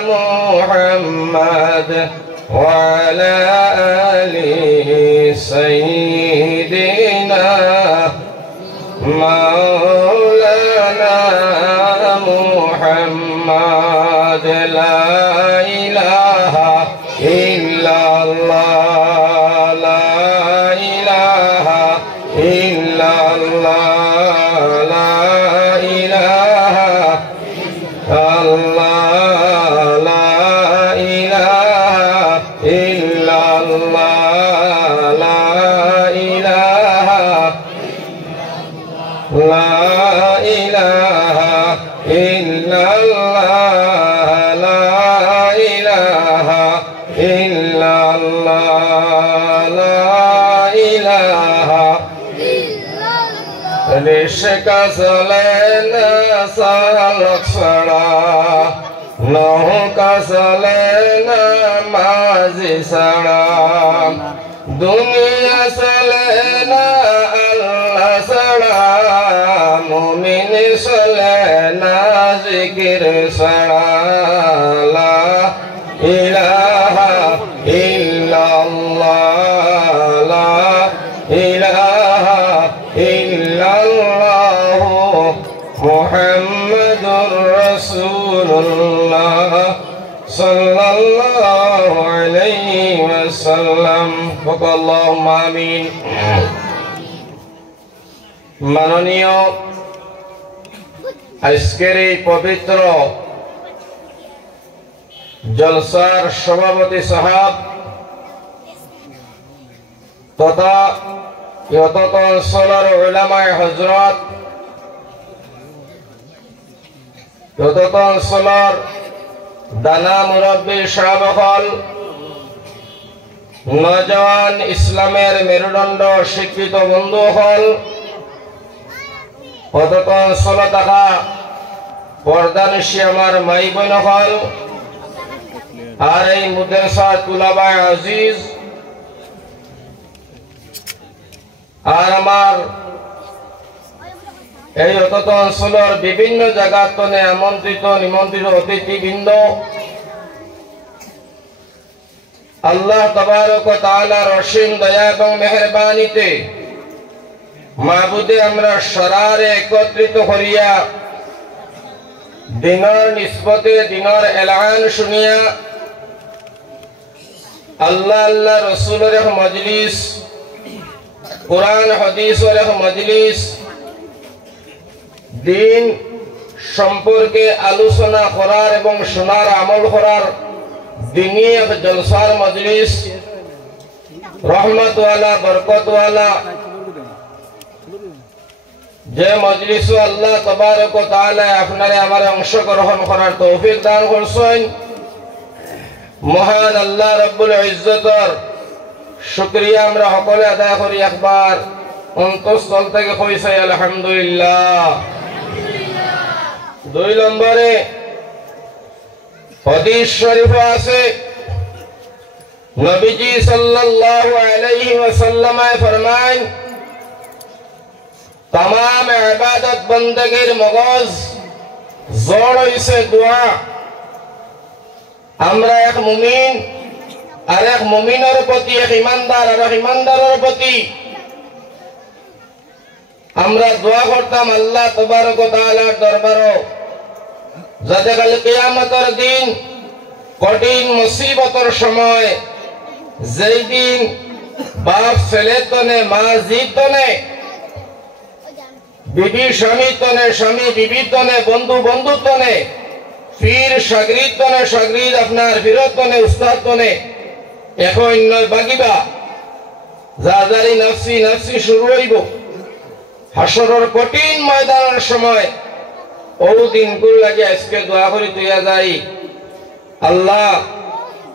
محمد وعلى آل سيدنا مولانا محمد لا إله إلا الله لا إله إلا الله لا إله الله لا إله إلا الله لا إله لا إله إلا الله لا إله إلا الله لا إله رشك سلينا سالك سڑا نوح کا سلينا ماضي سڑا دنیا سلينا اللہ سڑا مومن سلينا ذکر سڑا لا إله إلا الله لا إله إلا الله محمد رسول الله صلى الله عليه وسلم وقال اللهم آمين মাননীয় আজকের এই পবিত্র জলসার সভাপতি সাহেব তথা যত অঞ্চলের উলামায়ে হযরত যত অঞ্চলের দানা মুরব্বী সাহেবগণ নওজোয়ান ইসলামের মেরুদণ্ড শিক্ষিত বন্ধুগণ যত অঞ্চলে থাকা পর্দানিশী আমার মাই বোনগণ আর এই মাদ্রাসার তুলাবায়ে আজিজ আর আমার এই অত্যন্ত অঞ্চলের বিভিন্ন জায়গার তনে আমন্ত্রিত নিমন্ত্রিত অতিথিবৃন্দ আল্লাহ তাবারক ওয়া তাআলার অসীম দয়া এবং মেহেরবানিতে মাবুদে আমরা সরারে একত্রিত করিয়া দিনের নিসবতে দিনের এলান শুনিয়া আল্লাহ আল্লাহ রসুলের মজলিস কুরআন হাদিসের মজলিস দিন সম্পর্কে আলোচনা করার এবং শোনার আমল করার দিনী এক জলসার মজলিস রহমতওয়ালা বরকতওয়ালা যে মজলিস আল্লাহ তাবারক ওয়া তাআলা আপনারে আমার অংশগ্রহণ করার তৌফিক দান করছেন মহান আল্লাহ রব্বুল ইজ্জতের শুকরিয়া আমরা সকলে আদায় করি একবার অন্তঃস্থল থেকে কইছি আলহামদুলিল্লাহ দুই নম্বরে হাদিস শরীফ আছে নবীজি সাল্লাল্লাহু আলাইহি ওয়াসাল্লাম ফরমান तमाम इबादत बंदगीर मगज जोड़ हইছে दुआ আমরা এক মুমিন আর এক মুমিনের প্রতি এক ঈমানদার আর এক ঈমানদারের প্রতি আমরা দোয়া করতাম আল্লাহ তাবারক ওয়া তাআলার দরবারে যাতে কাল কিয়ামতের দিন কঠিন মুসিবতের সময় যেই দিন বাপ ছেলে তনে মা জি তনে বিবি স্বামী তনে স্বামী বিবি তনে বন্ধু বন্ধু তনে পীর শাগরিদ তনে শাগরিদ আপনার ফিরত তনে উস্তাদ তনে এখন নয় বাগিবা জাজারি নফসি নফসি শুরু হইব হাসরের কঠিন ময়দানের সময় ও দিন গুলো লাগে আজকে দোয়া করি তুইয়া যাই আল্লাহ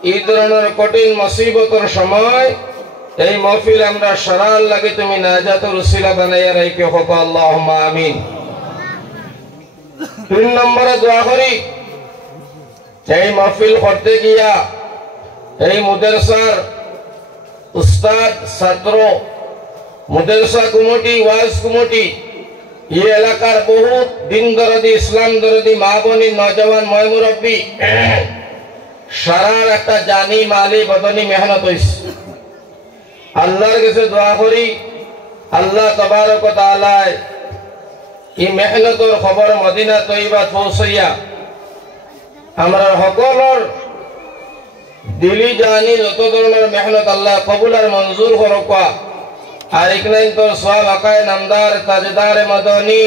এই ধরনের কঠিন মুসিবতের সময় এই মাহফিল আমরা সরাল লাগে তুমি নাজাতের উসিলা বানাইয়া রাখো হোক আল্লাহুম্মা আমিন তিন নম্বরে দোয়া করি এই মাহফিল করতে গিয়া এই মাদ্রাসার উস্তাদ ছাত্র মাদ্রাসা কমিটি ওয়াজ কমিটি এই এলাকার বহুত দিন দরদি ইসলাম দরদি মা বোনি নওজওয়ান মুরব্বী সারার একটা জানি মালি বদনি মেহনত হইছে। আল্লাহর কাছে দোয়া করি আল্লাহ তাবারক ওয়া তাআলা এই মেহনতর খবর মদিনা তৈবাত পৌঁছাইয়া আমরা সকলের দিলি জানি যত ধরনের মেহনত আল্লাহ কবুল আর মঞ্জুর করক। আর ইকনাইন তোর সওয়াব আকায়ে নামদার তাজদার মদনী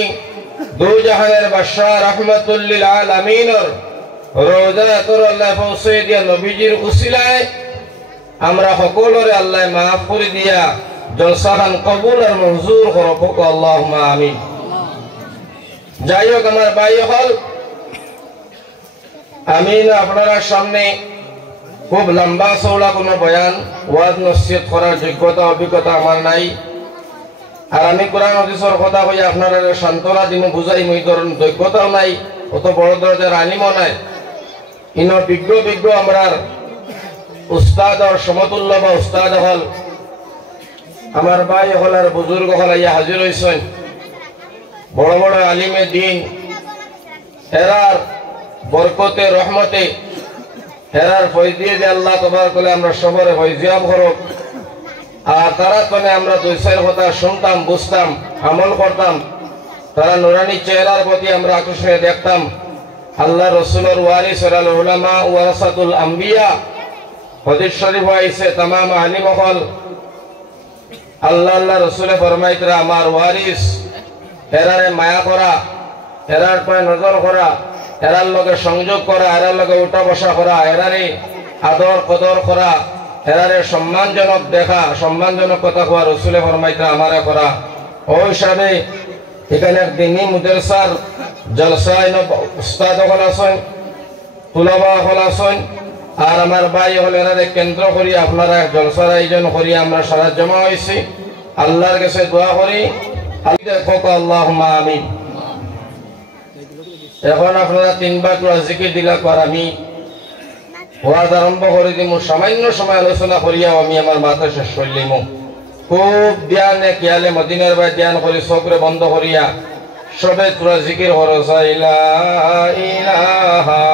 দু জাহানের বাদশাহ রাহমাতুল লিল আলামিনের রোজা তোর আল্লাহ পৌঁছে দিয়া নবীজির উসিলায় আমরা সকলরে আল্লাহ মাফ করে দিয়া জলসাখান কবুল আর মঞ্জুর করক। আল্লাহুম্মা আমিন। যাই হোক আমার ভাই হল, আমি আপনার সামনে খুব লম্বা চৌড়া কোনো বয়ান ওয়াজ নসিহত করার যোগ্যতা অভিজ্ঞতা আমার নাই। আর আমি কোরআন হাদিসের কথা কই আপনারা সান্ত্বনা দিন বুঝাই মই ধরুন যোগ্যতাও নাই, অত বড় দরজার আলিমও নাই। ইন বিজ্ঞ বিজ্ঞ আমরার উস্তাদ আর সমতুল্য বা উস্তাদ হল আমার ভাই হল আর বুজুর্গ হল ইয়া হাজির হয়েছেন। বড় বড় আলিমে দিন এরার বরকতে রহমতে এরার ফয়জিয়ে যে আল্লাহ তবার করলে আমরা সবরে ফয়জিয়াব করক। আর তারা তনে আমরা দুই চার কথা শুনতাম, বুঝতাম, আমল করতাম। তারা নুরানি চেহারার প্রতি আমরা আকর্ষণে দেখতাম। আল্লাহ রসুলের ওয়ারিস আল উলামা ওয়ারাসাতুল আম্বিয়া হাদিস শরীফ আইছে तमाम আলিম হল আল্লাহ রসুলে ফরমাইতরা আমার ওয়ারিস এরারে মায়া করা, এরার পায়ে নজর করা, এরার লগে সংযোগ করা, এরার লগে উঠা বসা করা, এরারে আদর কদর করা, এরারে সম্মানজনক দেখা, সম্মানজনক কথা কোয়া রসুলে ফরমাইতরা আমারে করা। ওই হিসাবে এখানে দিনী মুদারসার জলসায় উস্তাদ হল আছেন, তুলাবা হল আছেন। আর আমার ভাই হল এরারে কেন্দ্র করি আপনারা জলসার আয়োজন করি আমরা সারা জমা হয়েছি। আল্লাহর কাছে দোয়া করি আল্লাহুম্মা আমিন। এখন আপনারা তিনবার জিকির দিলা কর, আমি ওয়াজ আরম্ভ করে দিম। সামান্য সময় আলোচনা করিয়াও আমি আমার মাথা শেষ করলিম। খুব ধ্যানে খেয়ালে মদিনার ভাই ধ্যান করি চোখরে বন্ধ করিয়া সবে তোরা জিকির করো লা ইলাহা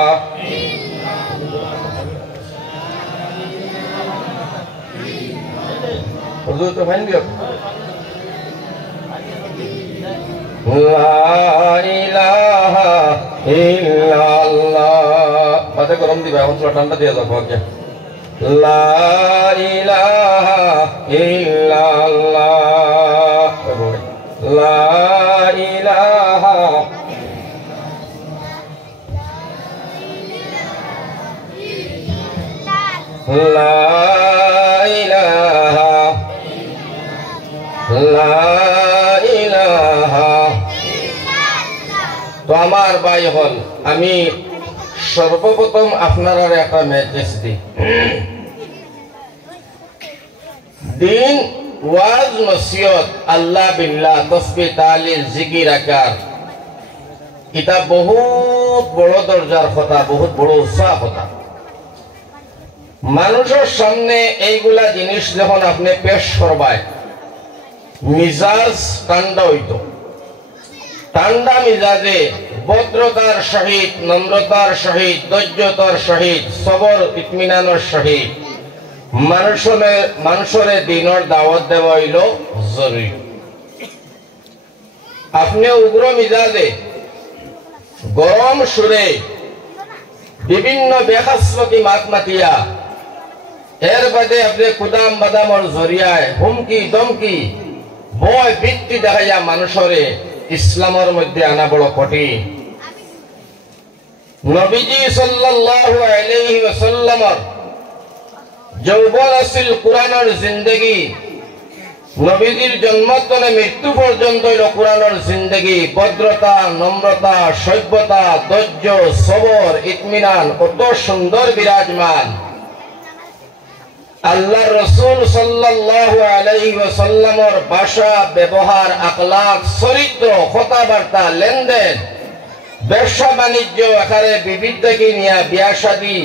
হুজুর তো ফাইন দিও লা ইলাহা ইল্লাল্লাহ। মাথা গরম দিবা, এখন তোরা ঠান্ডা দিয়ে যাবো আগে। লা ইলাহা ইল্লাল্লাহ, লা ইলাহা লা ইলাহা লা ইলাহা। তো আমার ভাই হল, আমি সর্বপ্রথম আপনারা একটা মেসেজ দিই। দিন ওয়াজ নসিহত আল্লাহ বিল্লাহ তসবিহ তাহলিল জিকির আকার এটা বহুত বড় দরজার কথা, বহুত বড় উৎসাহ কথা। মানুষের সামনে এইগুলা জিনিস যখন আপনি পেশ করবায় মিজাজ ঠান্ডা হইত। ঠান্ডা মিজাজে ভদ্রতার সহিত, নম্রতার সহিত, ধৈর্যতার সহিত, সবর ইতমিনানের সহিত মানুষের দিনের দাওয়াত দেওয়া হইল জরুরি। আপনি উগ্র মিজাজে গরম সুরে বিভিন্ন বেখাসপতি মাত মাতিয়া এর বাদে আপনি কুদাম বাদামর জরিয়ায় হুমকি দমকি ভয় বৃত্তি দেখাইয়া মানুষের ইসলামের মধ্যে আনা বড় কঠিন। নবীজি সাল্লাল্লাহু আলাইহি ওয়াসাল্লামের যৌবন আছিল কোরআনের জিন্দেগি। নবীজির জন্ম থেকে মৃত্যু পর্যন্ত হইল কোরআনের জিন্দেগি। ভদ্রতা, নম্রতা, সভ্যতা, ধৈর্য, সবর, ইতমিনান কত সুন্দর বিরাজমান। আল্লাহ রসুল সাল্লাল্লাহু আলাইহি ওয়াসাল্লামের ভাষা, ব্যবহার, আখলাক, চরিত্র, কথাবার্তা, লেনদেন, ব্যবসা বাণিজ্য এখানে বিবিধকে নিয়ে বিয়া শাদী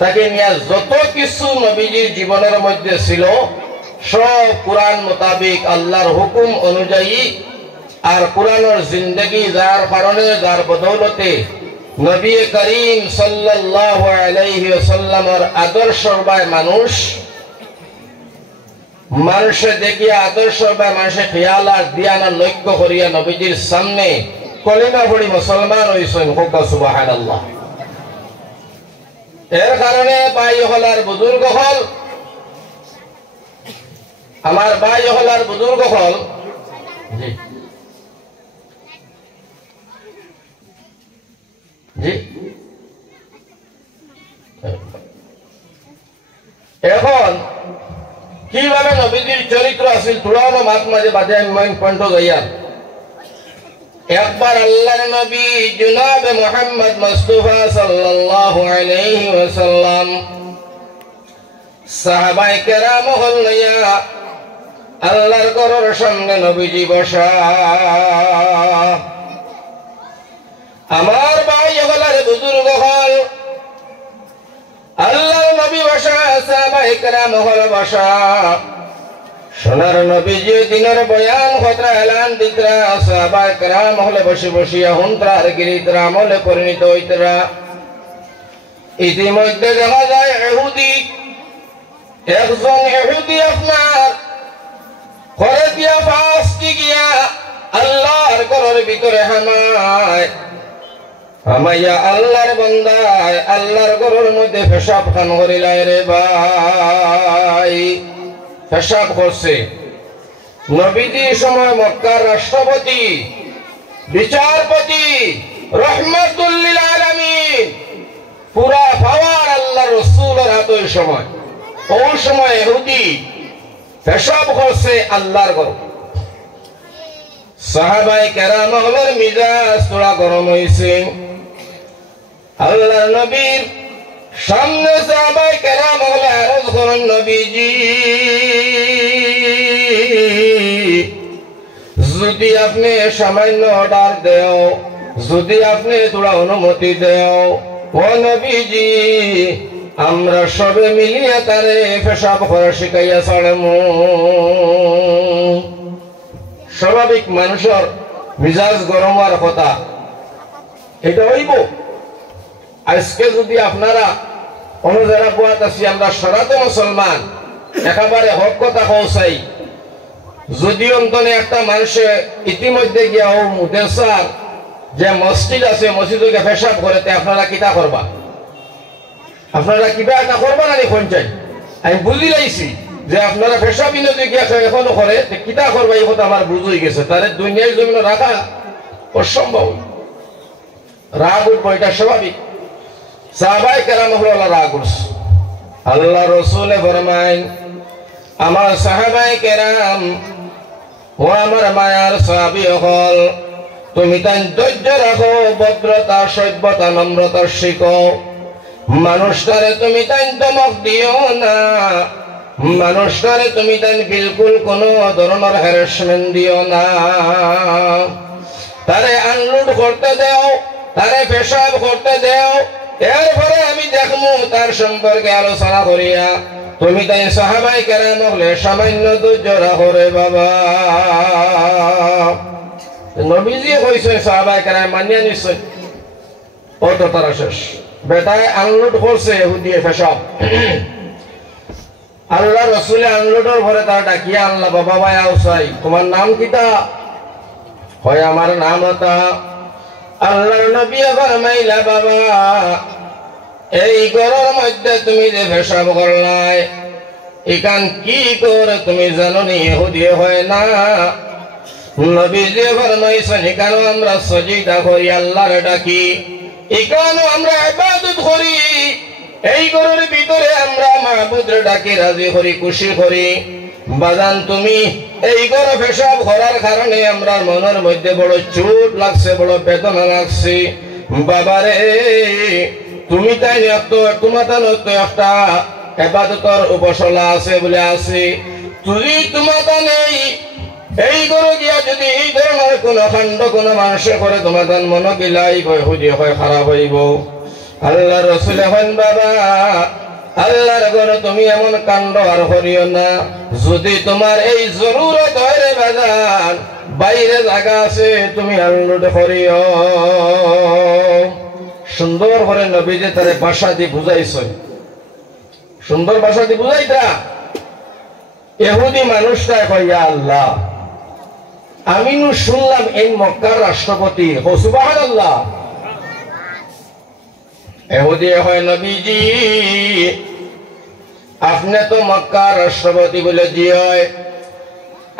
তাকে নিয়ে যত কিছু নবীজির জীবনের মধ্যে ছিল সব কোরআন মোতাবিক আল্লাহর হুকুম অনুযায়ী। আর কোরআনের জিন্দগি যার কারণে যার বদৌলতে নবী করিম সাল্লাল্লাহু আলাইহি ওয়াসাল্লামের আদর্শর বাই মানুষে দেখিয়া আদর্শ বাই মানুষে খেয়াল আর দিয়ানা লক্ষ্য করিয়া নবীজির সামনে কলিমা পড়ি মুসলমান হইছেন। সুবহানাল্লাহ। এর কারণে ভাই হলার বুজুর্গ হল, আমার ভাই হলার বুজুর্গ হল, জি জি, এখন কিভাবে নবীজির চরিত্র আছিল তুলানো মাত মাঝে বাজে আমি মাইন পয়েন্ট যাইয়া একবার আল্লাহর নবী জনাব মুহাম্মদ মুস্তাফা সাল্লাল্লাহু আলাইহি ওয়াসাল্লাম সাহাবায়ে কেরাম হল লইয়া আল্লাহর ঘরের সামনে নবীজি বসা। আমার ভাই হলার বুজুর্গ হল, আল্লাহর নবী বসা, সাহাবায়ে কেরাম হল বসা। সোনার নবীজি দিনের বয়ান হতরা এলান দিতরা, সাহাবায়ে কেরাম হলে বসে বসিয়া হুনতরা আর গিরিতরা আমলে পরিণত হইতরা। ইতিমধ্যে দেখা যায় একজন ইহুদি আপনার ঘরে দিয়া ফাঁসটি গিয়া আল্লাহর ঘরের ভিতরে হামাইয়া আল্লাহর বান্দায় আল্লাহর ঘরের মধ্যে পেশাব খান করিলাই রে ভাই, পেশাব করছে। নবীজির সময় মক্কার রাষ্ট্রপতি, বিচারপতি, রহমাতুল লিল আলামিন, পুরা পাওয়ার আল্লাহর রাসূলের হাতের সময়, ওই সময় ইহুদি পেশাব করছে আল্লাহর ঘর। সাহাবায়ে কেরাম হলের মিজাজ তোরা গরম হইছে। আল্লাহর নবীর সামনে সাহাবায়ে কেরাম হলে আরজ করেন, নবীজি যদি আপনি সামান্য অর্ডার দেও, যদি আপনি তোরা অনুমতি দেও, ও নবীজি আমরা সবে মিলিয়ে তারে পেশাব করা শিখাইয়া ছাড়মু। স্বাভাবিক মানুষের মিজাজ গরম হওয়ার কথা এটা হইব। আজকে যদি আপনারা অনুযারা বুয়াত আছি, আমরা সরাতে মুসলমান একেবারে হক কথা কৌসাই, যদি অন্তনে একটা মানুষে ইতিমধ্যে গিয়া ও মুদেসার যে মসজিদ আছে মসজিদকে পেশাব করে, আপনারা কিতা করবা? আপনারা কিবা একটা করবা না পঞ্চায়েত? আমি বুঝি লাইছি যে আপনারা পেশাব বিনোদী গিয়া এখনো করে, কিতা করবা এই কথা আমার বুঝ হয়ে গেছে। তাদের দুনিয়ার জমিন রাখা অসম্ভব, রাগ উঠবো, এটা স্বাভাবিক। সাহাবায়ে কেরাম হলো রাগ উঠছে। আল্লাহ রসুলে ফরমাইন, আমার সাহাবায়ে কেরাম ও আমার মায়ার সাহাবী হল, তুমি তাই ধৈর্য রাখো, ভদ্রতা, সভ্যতা, নম্রতা শিখো। মানুষটারে তুমি তাই ধমক দিও না, মানুষটারে তুমি তাই বিলকুল কোন ধরনের হ্যারাসমেন্ট দিও না। তারে আনলোড করতে দাও, তারে পেশাব করতে দাও, এরপরে আমি দেখমু তার সম্পর্কে আলোচনা করিয়া। তুমি তাই সাহাবায়ে কেরাম হলে সামান্য ধৈর্য রাখো রে বাবা। নবীজি কইছে সাহাবায়ে কেরাম মানিয়া নিশ্চয়, অত তারা শেষ। বেটায় আনলোড করছে ইহুদিয়ে পেশাব, আল্লাহ রসুলে আনলোডের ঘরে তারা ডাকিয়া আনলা, বাবা ভাই আউসাই তোমার নাম কিতা? হয় আমার নাম ওটা। আল্লাহর নবী ফরমাইলা, বাবা এই ঘরের মধ্যে তুমি যে পেশাব করলাই, এখান কি করে তুমি জানো নি? ইহুদি হয় না। নবীজি ফরমাইছেন, এখানেও আমরা সজিদা করি, আল্লাহর ডাকি, এখানেও আমরা ইবাদত করি, এই ঘরের ভিতরে আমরা মাহবুদের ডাকি রাজি করি, খুশি করি। বাজান তুমি এই ঘরে পেশাব করার কারণে আমরা মনের মধ্যে বড় চোট লাগছে, বড় বেদনা লাগছে। বাবারে তুমি তাই তোমার একটা ইবাদতের উপসলা আছে বলে আছে, তুমি তোমার নেই এই ঘরে গিয়া যদি এই ধরনের কোন কাণ্ড কোন মানুষে করে, তোমার মন গিলাই হুদি হয়, খারাপ হইব। আল্লাহ রসুল হন, বাবা আল্লাহর ঘরে তুমি এমন কাণ্ড আর করিও না। যদি তোমার এই জরুরত হয় রে বাজান, বাইরে জায়গা আছে, তুমি আনলোড করিও। সুন্দর করে নবীজি তারে ভাষা দিয়ে বুঝাইছে, সুন্দর ভাষা দিয়ে বুঝাইতা। ইহুদি মানুষটা কয়, ইয়া আল্লাহ, আমি নু শুনলাম এই মক্কার রাষ্ট্রপতি, ও সুবহানাল্লাহ। ইহুদি হয়, নবীজি আপনি তো মক্কার রাষ্ট্রপতি বলে জি হয়,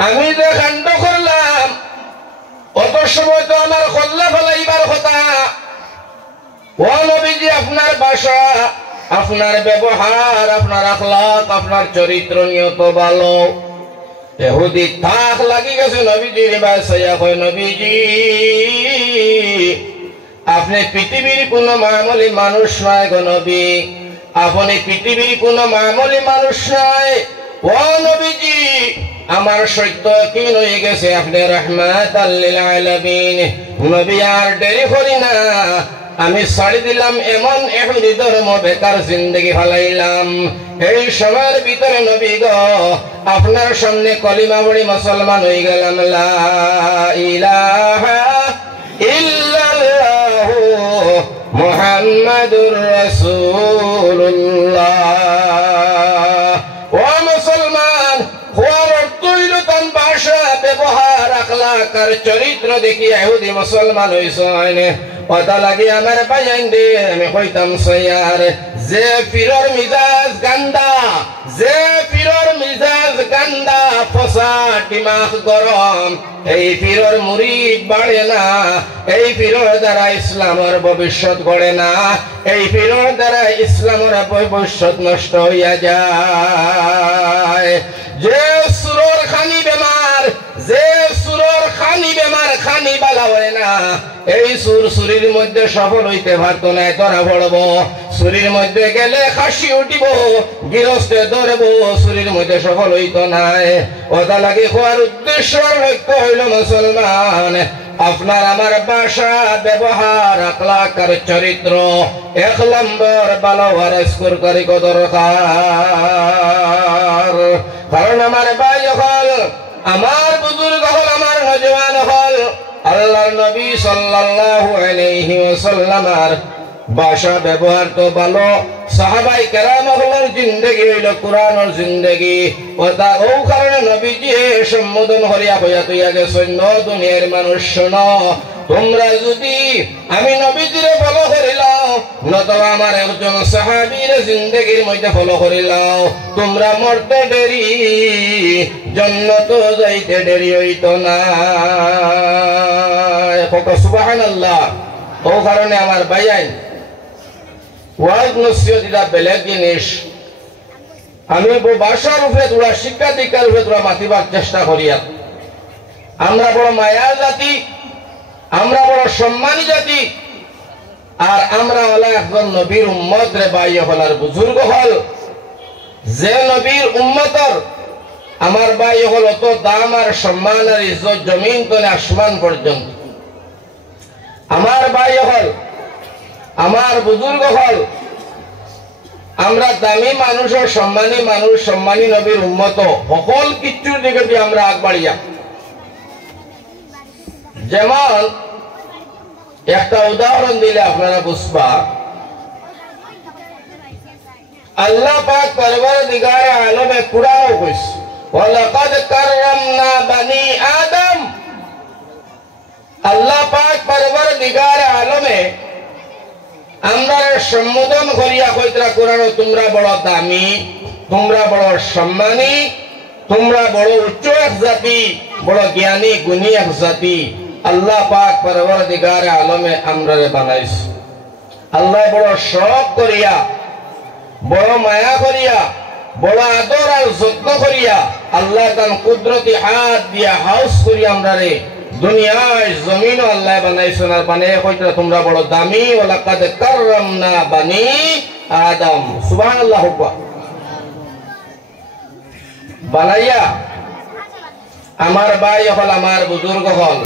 আমি যে কাণ্ড করলাম অত সময় তো আমার কল্লা ফলাইবার কথা। ও নবীজি, আপনার ভাষা, আপনার ব্যবহার, আপনার আখলাক, আপনার চরিত্র নিয়ত ভালো। ইহুদি থাক লাগি গেছে নবীজির বাসায়া, কয় নবীজি আপনি পৃথিবীর কোন মামুলি মানুষ নয় গো নবী, আপনি পৃথিবীর কোন মামুলি মানুষ নয়। ও নবীজি, আমার সত্য কি হয়ে গেছে, আপনি রাহমাতাল লিল আলামিন। নবী আর দেরি করি না, আমি ছাড়ি দিলাম এমন ইহুদি ধর্ম, বেকার জিন্দেগি ফালাইলাম। এই সময়ের ভিতরে নবী গো আপনার সামনে কলিমা পড়ি মুসলমান হয়ে গেলাম। লা ইলাহা ইল্লাল্লাহু মুহাম্মাদুর রাসূলুল্লাহ। ও মুসলমান, হওয়ার অর্থ হইল তার ভাষা, ব্যবহার, আখলাক আর চরিত্র দেখি ইহুদি মুসলমান হইছেন। কথা লাগে আমার ভাইয়ান দে, আমি কইতাম সয়ার, যে পীরর মিজাজ গান্দা, যে পীরর মিজাজ গান্দা, ফসা দিমাগ গরম, এই পীরর মুরিদ বাড়ে না, এই পীরর দ্বারা ইসলামের ভবিষ্যৎ গড়ে না, এই পীরর দ্বারা ইসলামের ভবিষ্যৎ নষ্ট হইয়া যায়। যে সুরর খানি বেমার, যে সুরর খানি বেমার, খানি বালা হয় না, এই সুর সুরির মধ্যে সফল হইতে পারত না, ধরা পড়ব। সুরির মধ্যে গেলে খাসি উঠিব, গৃহস্থে ধরব, সুরির মধ্যে সফল হইত নাই। ওটা লাগে হওয়ার উদ্দেশ্য লক্ষ্য হইল মুসলমান, আপনার আমার ভাষা, ব্যবহার, আখলাক আর চরিত্র 1 নম্বর ভালো হওয়ার স্কোর করি দরকার। কারণ আমার ভাই হল, আমার বুজুর্গ হল, আমার নওজওয়ান হল, আল্লাহর নবী সাল্লাল্লাহু আলাইহি ওয়াসাল্লামের ভাষা ব্যবহার তো ভালো। সাহাবায়ে কেরামের জিন্দেগি হইল কোরআনের জিন্দেগি। ওটা ও কারণে নবীজি সম্বোধন করিয়া কইয়া তুইয়া গেছেন, দুনিয়ার মানুষ শোনো, তোমরা যদি আমি নবীজিরে ফলো করিলাও, নতুবা আমার একজন সাহাবীর জিন্দেগির মধ্যে ফলো করিলাও, তোমরা মরতে দেরি, জান্নাত যাইতে দেরি হইত না। সুবহানাল্লাহ। ও কারণে আমার ভাইয়াই, ওয়াজ নসিহত এটা বেলেগ জিনিস। আমি ভাষার উপরে তোরা, শিক্ষা দীক্ষার উপরে তোরা মাতিবার চেষ্টা করিয়া। আমরা বড় মায়া জাতি, আমরা বড় সম্মানী জাতি, আর আমরা হলো একজন নবীর উম্মত রে ভাই হলার বুজুর্গ হল, যে নবীর উম্মতর আমার ভাই হল অত দাম আর সম্মান আর ইজ্জত জমিন তলে আসমান পর্যন্ত। আমার ভাই হল, আমার বুজুর্গ হল, আমরা দামি মানুষ ও সম্মানী মানুষ, সম্মানী নবীর উম্মত, সকল কিছুর দিকে দিয়ে আমরা আগবাড়িয়া। যেমন একটা উদাহরণ দিলে আপনারা বুঝবা। আল্লাহ পাক পরওয়ারদিগারে আলমে কুরআনও কইছে, ওয়ালাকাদ কাররামনা বানি আদম। আল্লাহ পাক পরওয়ারদিগারে আলমে আমরা সম্বোধন করিয়া কইতরা কোরআন, তোমরা বড় দামি, তোমরা বড় সম্মানী, তোমরা বড় উচ্চ এক জাতি, বড় জ্ঞানী গুণী এক জাতি। আল্লাহ পাক পরওয়ারদিগারে আলমে আমরারে বানাইছে। আল্লাহ বড় শখ করিয়া, বড় মায়া করিয়া, বড় আদর আর যত্ন করিয়া, আল্লাহ তার কুদরতি হাত দিয়া হাউস করিয়া আমরারে দুনিয়ায় জমিনও আল্লাহ বানাইছেন। আর বানাইয়া কইতরা তোমরা বড় দামি, ওয়ালাকাদ কাররামনা বানি আদম। সুবহানাল্লাহ। বানাইয়া আমার ভাই হল, আমার বুজুর্গ হল,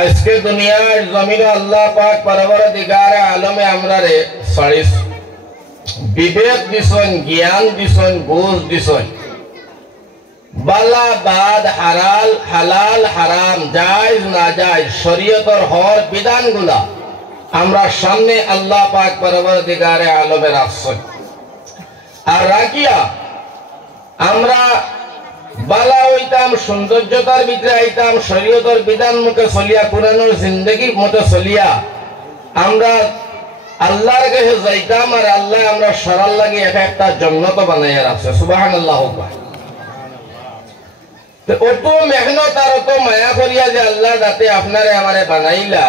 আজকে দুনিয়ার জমিনে আল্লাহ পাক পরওয়ারদিগারে আলমে আমরারে ছাড়িস, বিবেক দিছেন, জ্ঞান দিছেন, বুঝ দিছেন, বালা বাদ, হালাল হারাম, জায়েজ না জায়েজ, শরীয়তের হর বিধানগুলা আমরা সামনে আল্লাহ পাক পরবর্তীকারে আলমে রাখছেন। আর রাখিয়া আমরা বালা হইতাম, সৌন্দর্যতার ভিতরে আইতাম, শরীয়তের বিধান মুখে চলিয়া, কোরআনের জিন্দগি মতো চলিয়া আমরা আল্লাহর কাছে যাইতাম। আর আল্লাহ আমরা সরাল লাগে একটা জান্নাত বানাইয়া রাখছে। সুবহানাল্লাহ। অত মেহনত আর অত মায়া করিয়া যে আল্লাহ যাতে আপনারে আমারে বানাইলা,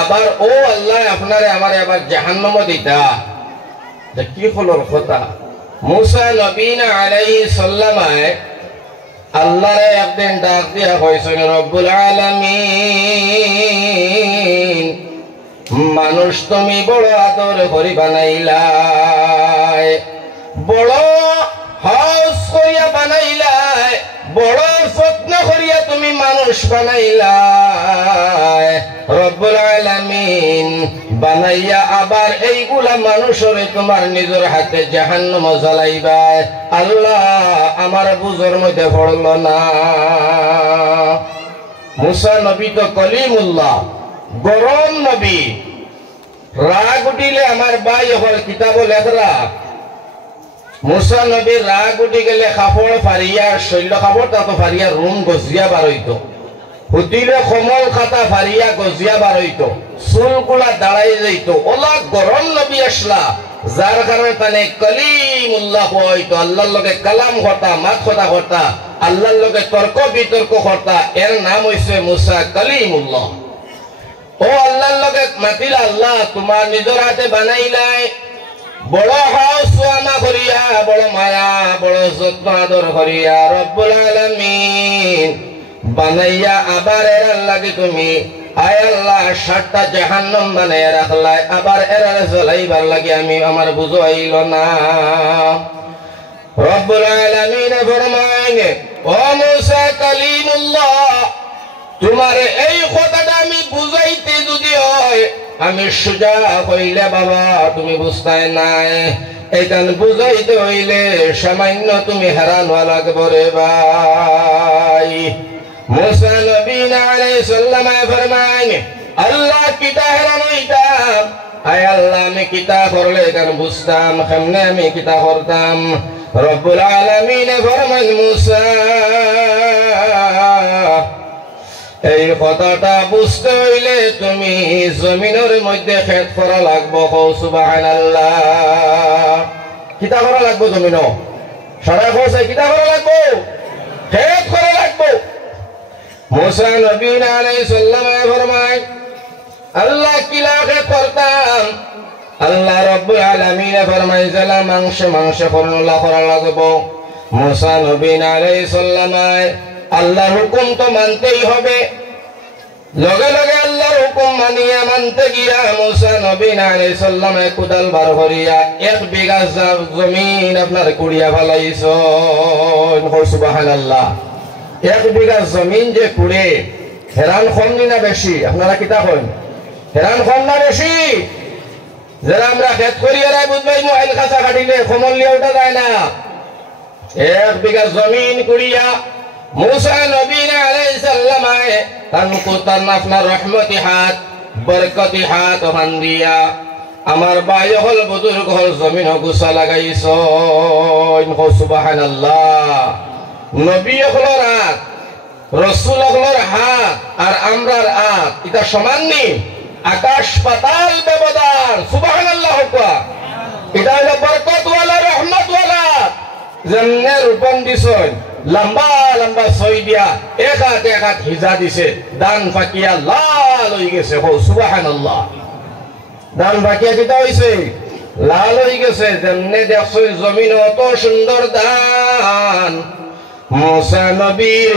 আবার ও আল্লাহ আপনারে আমারে আবার জাহান্নাম দিতা, কি হলোর কথা। মুসা নবী আলাইহিস সালামায় আল্লাহরে একদিন ডাক দিয়া কইছেন, রব্বুল আলামিন, মানুষ তুমি বড় আদর করি বানাইলাই, বড় হাউস করিয়া বানাইলাই, বড় যত্ন করিয়া তুমি মানুষ বানাইলাই। রব্বুল আলামিন বানাইয়া আবার এইগুলা মানুষরে তোমার নিজের হাতে জাহান্নাম জ্বালাইবা। আল্লাহ আমার বুঝর মধ্যে পড়ল না। মুসা নবী তো কলিমুল্লাহ, গরম নবী। রাগ উঠিলে আমার ভাই হল কিতাব লেখরা, মুসা নবীর রাগ উঠি গেলে কাপড় ফারিয়া, শৈল কাপড় তাতো ফারিয়া রুম গজিয়া বার হইতো, হুতিলে কমল খাতা ফারিয়া গজিয়া বার হইতো, চুলগুলা দাঁড়াই যাইত। ওলা গরম নবী আসলা, যার কারণে তানে কলিমুল্লাহ হইতো। আল্লাহর লগে কালাম করতা, মাত কথা করতা, আল্লাহর লগে তর্ক বিতর্ক করতা। এর নাম হইছে মুসা কলিমুল্লাহ। ও আল্লাহর লগে মাতিলা, আল্লাহ তোমার নিজের হাতে বানাইলাই, বড় হাউস আমা করিয়া, বড় মায়া, বড় যত্ন আদর করিয়া রব্বুল আলামিন বানাইয়া আবার এর লাগি তুমি আয় আল্লাহ ৭টা জাহান্নাম বানাইয়া রাখলাই, আবার এর জ্বলাইবার লাগি আমি আমার বুঝো আইল না। রব্বুল আলামিন ফরমায়, ও মুসা কালিমুল্লাহ, তোমার এই কথাটা আমি বুঝাইতে যদি হয়, আমি সোজা কইলে বাবা তুমি বুঝতাই নাই, এখান বুঝাইতে হইলে সামান্য তুমি হেরান হওয়া লাগবে রে ভাই। মুসা নবী আলাইহিস সালাম ফরমায়, আল্লাহ কিতা হেরান হইতাম, আয় আল্লাহ আমি কিতা করলে এখান বুঝতাম, কেমনে আমি কিতা করতাম। রব্বুল আলামিন ফরমায়, মুসা এই কথাটা বুঝতে হইলে তুমি জমিনের মধ্যে খেত করা লাগবো। সুবহানাল্লাহ। কিতা করা লাগবো? জমিন সারা খোঁজে কিতা করা লাগবো? খেত করা লাগবো। মুসা নবী আলাইহিস সালাম ফরমায়, আল্লাহ কিলা খেত করতাম? আল্লাহ রব্বুল আলামিন ফরমায়, জেলা মাংস করা লাগবো। মুসা নবী আলাইহিস সালাম আল্লাহর হুকুম তো মানতেই হবে। লগে লগে আল্লাহর হুকুম মানিয়া মানতে গিয়া মুসা নবী আলাইহিস সালাম কুদাল বার করিয়া 1 বিঘা জমিন আপনার কুড়িয়া ফেলাইছেন। সুবহানাল্লাহ। 1 বিঘা জমিন যে কুড়ে, হেরান কম না বেশি? আপনারা কিতা কইন, হেরান কম না বেশি? যারা আমরা খেত করিয়া রাই বুঝবাই, মোবাইল খাঁচা কাটিলে কমল লিয়া ওঠা যায় না। 1 বিঘা জমিন কুড়িয়া মুসা নবী আলাইহিস সালাম তানকু তান আপনার রহমতি হাত, বরকতি হাত ওখান দিয়া আমার ভাই হল বুজুর্গ হল জমিন গুছা লাগাইছ। সুবহানাল্লাহ। নবী হলর হাত, রসুল হলর হাত আর আমরার হাত এটা সমান নি? আকাশ পাতাল ব্যবধান। সুবহানাল্লাহ। এটা হলো বরকতওয়ালা, রহমতওয়ালা। যেমনে রূপন দিছেন লম্বা লম্বা ছয় দিয়া, এক হাত হিজা দিছে, দান ফাকিয়া লাল হয়ে গেছে। সুবহানাল্লাহ। দান ফাকিয়া কিতা হইছে? লাল হয়ে গেছে। যেমনে দেখছেন জমিন অত সুন্দর দান, মুসা নবীর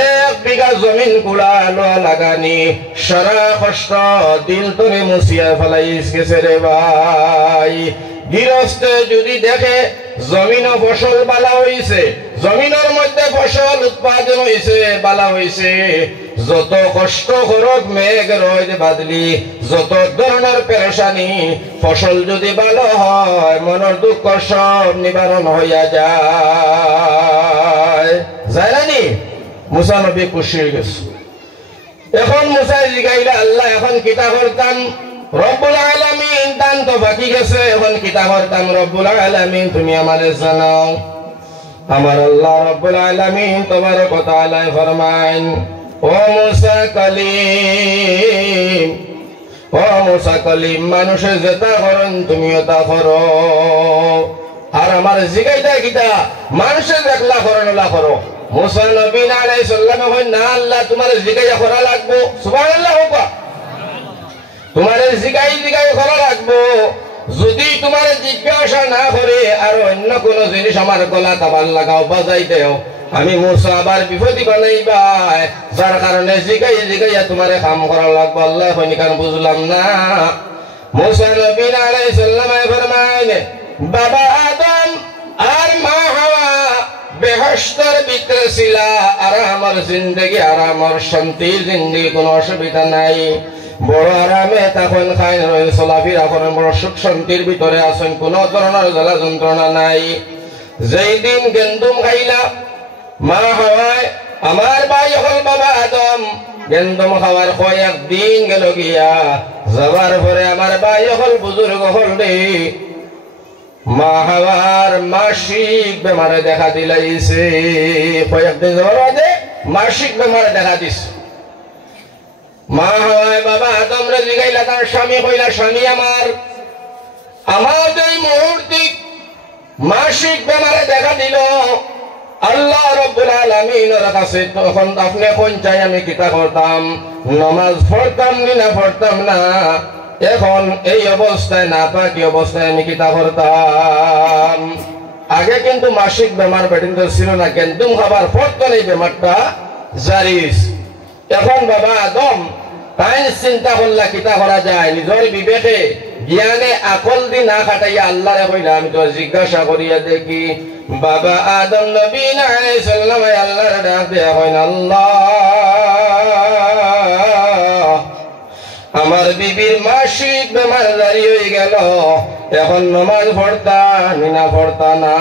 1 বিঘা জমিন কুড়া লাগানি সারা কষ্ট দিল তোরে মুছিয়া ফেলাইস গেছে রে ভাই। গৃহস্থে যদি দেখে জমিন ফসল বালা হইছে, জমিনের মধ্যে ফসল উৎপাদন হইছে, বালা হইছে, যত কষ্ট করক মেঘ রোদ বাদলি, যত ধরনের পেরেশানি, ফসল যদি ভালো হয় মনের দুঃখ সব নিবারণ হইয়া যায়। যায় না নি? মুসা নবী খুশি হয়ে গেছে। এখন মুসা জিগাইলা, আল্লাহ এখন কিতা করতাম? রব্বুল আলামিন দান তো বাকি গেছে, এখন কিতা করতাম? রব্বুল আলামিন তুমি আমাদের জানাও। আমার আল্লাহ রব্বুল আলামিন তাবারক ওয়া তাআলা ফরমায়েন, ও মুসা কালিম, ও মুসা কালিম, মানুষের যেটা করেন তুমিও তা করো। আর আমার জিগাইতা কিতা? মানুষের দেখলা করেন ওলা করো। মুসা নবী আলাইহিস সালাম কই, না আল্লাহ তোমার জিগাইয়া করা লাগবো। সুবহানাল্লাহ হোক, তোমার জিগাই করা লাগবো। যদি তোমার জিজ্ঞাসা না করে আর অন্য কোন জিনিস আমার গলা তাবার লাগাও, বাজাই দেও, আমি মুসা আবার বিপদী বানাইবা। যার কারণে জিগাইয়া তোমারে কাম করা লাগবো। আল্লাহ কইনি কারণ বুঝলাম না। মুসা নবী আলাইহিস সালাম ফরমায়, বাবা আদম আর মা হাওয়া বেহেশতের ভিতরে ছিল, আরামের জিন্দেগি, আরামের শান্তি জিন্দেগি, কোনো অসুবিধা নাই, বড় আরামে তখন খাই চলাফেরা করেন, বড় সুখ শান্তির ভিতরে আছেন, কোন ধরনের জ্বালা যন্ত্রণা নাই। যেই দিন গেন্দুম খাইলা মা হাওয়ায়, আমার ভাই হল বাবা আদম গেন্দুম খাওয়ার কয়েকদিন গেল গিয়া, যাবার পরে আমার ভাই হল বুজুর্গ হল রে, মা হাওয়ার মাসিক বেমারে দেখা দিলাইছে। কয়েকদিন যাওয়ার বাদে মাসিক বেমারে দেখা দিছে। মা হাওয়ায় বাবা আদমরে জিগাইলা, তার স্বামী কইলা, স্বামী আমার এই মুহূর্তে মাসিক বেমারে দেখা দিল, আল্লাহ রাব্বুল আলামিনের কাছে তখন আপনি কোন চাই আমি কিতা করতাম? নামাজ পড়তাম না পড়তাম না, এখন এই অবস্থায় না পাকি অবস্থায় আমি কিতা করতাম? আগে কিন্তু মাসিক বেমার বেটিন ছিল না, কিন্তু খাবার পড়তো এই বেমারটা জারিস। এখন বাবা আদম তাই চিন্তা করলা কিতা করা যায়, নিজের বিবেকে জ্ঞানে আকল দি না খাটাইয়া আল্লাহরে কইলা, আমি তো জিজ্ঞাসা করিয়া দেখি। বাবা আদম নবী আলাইহিস সালাম আল্লাহর ডাক দিয়া কইন, আল্লাহ আমার বিবির মাসিক বেমার জারি হয়ে গেল, এখন নামাজ পড়তা না পড়তা না।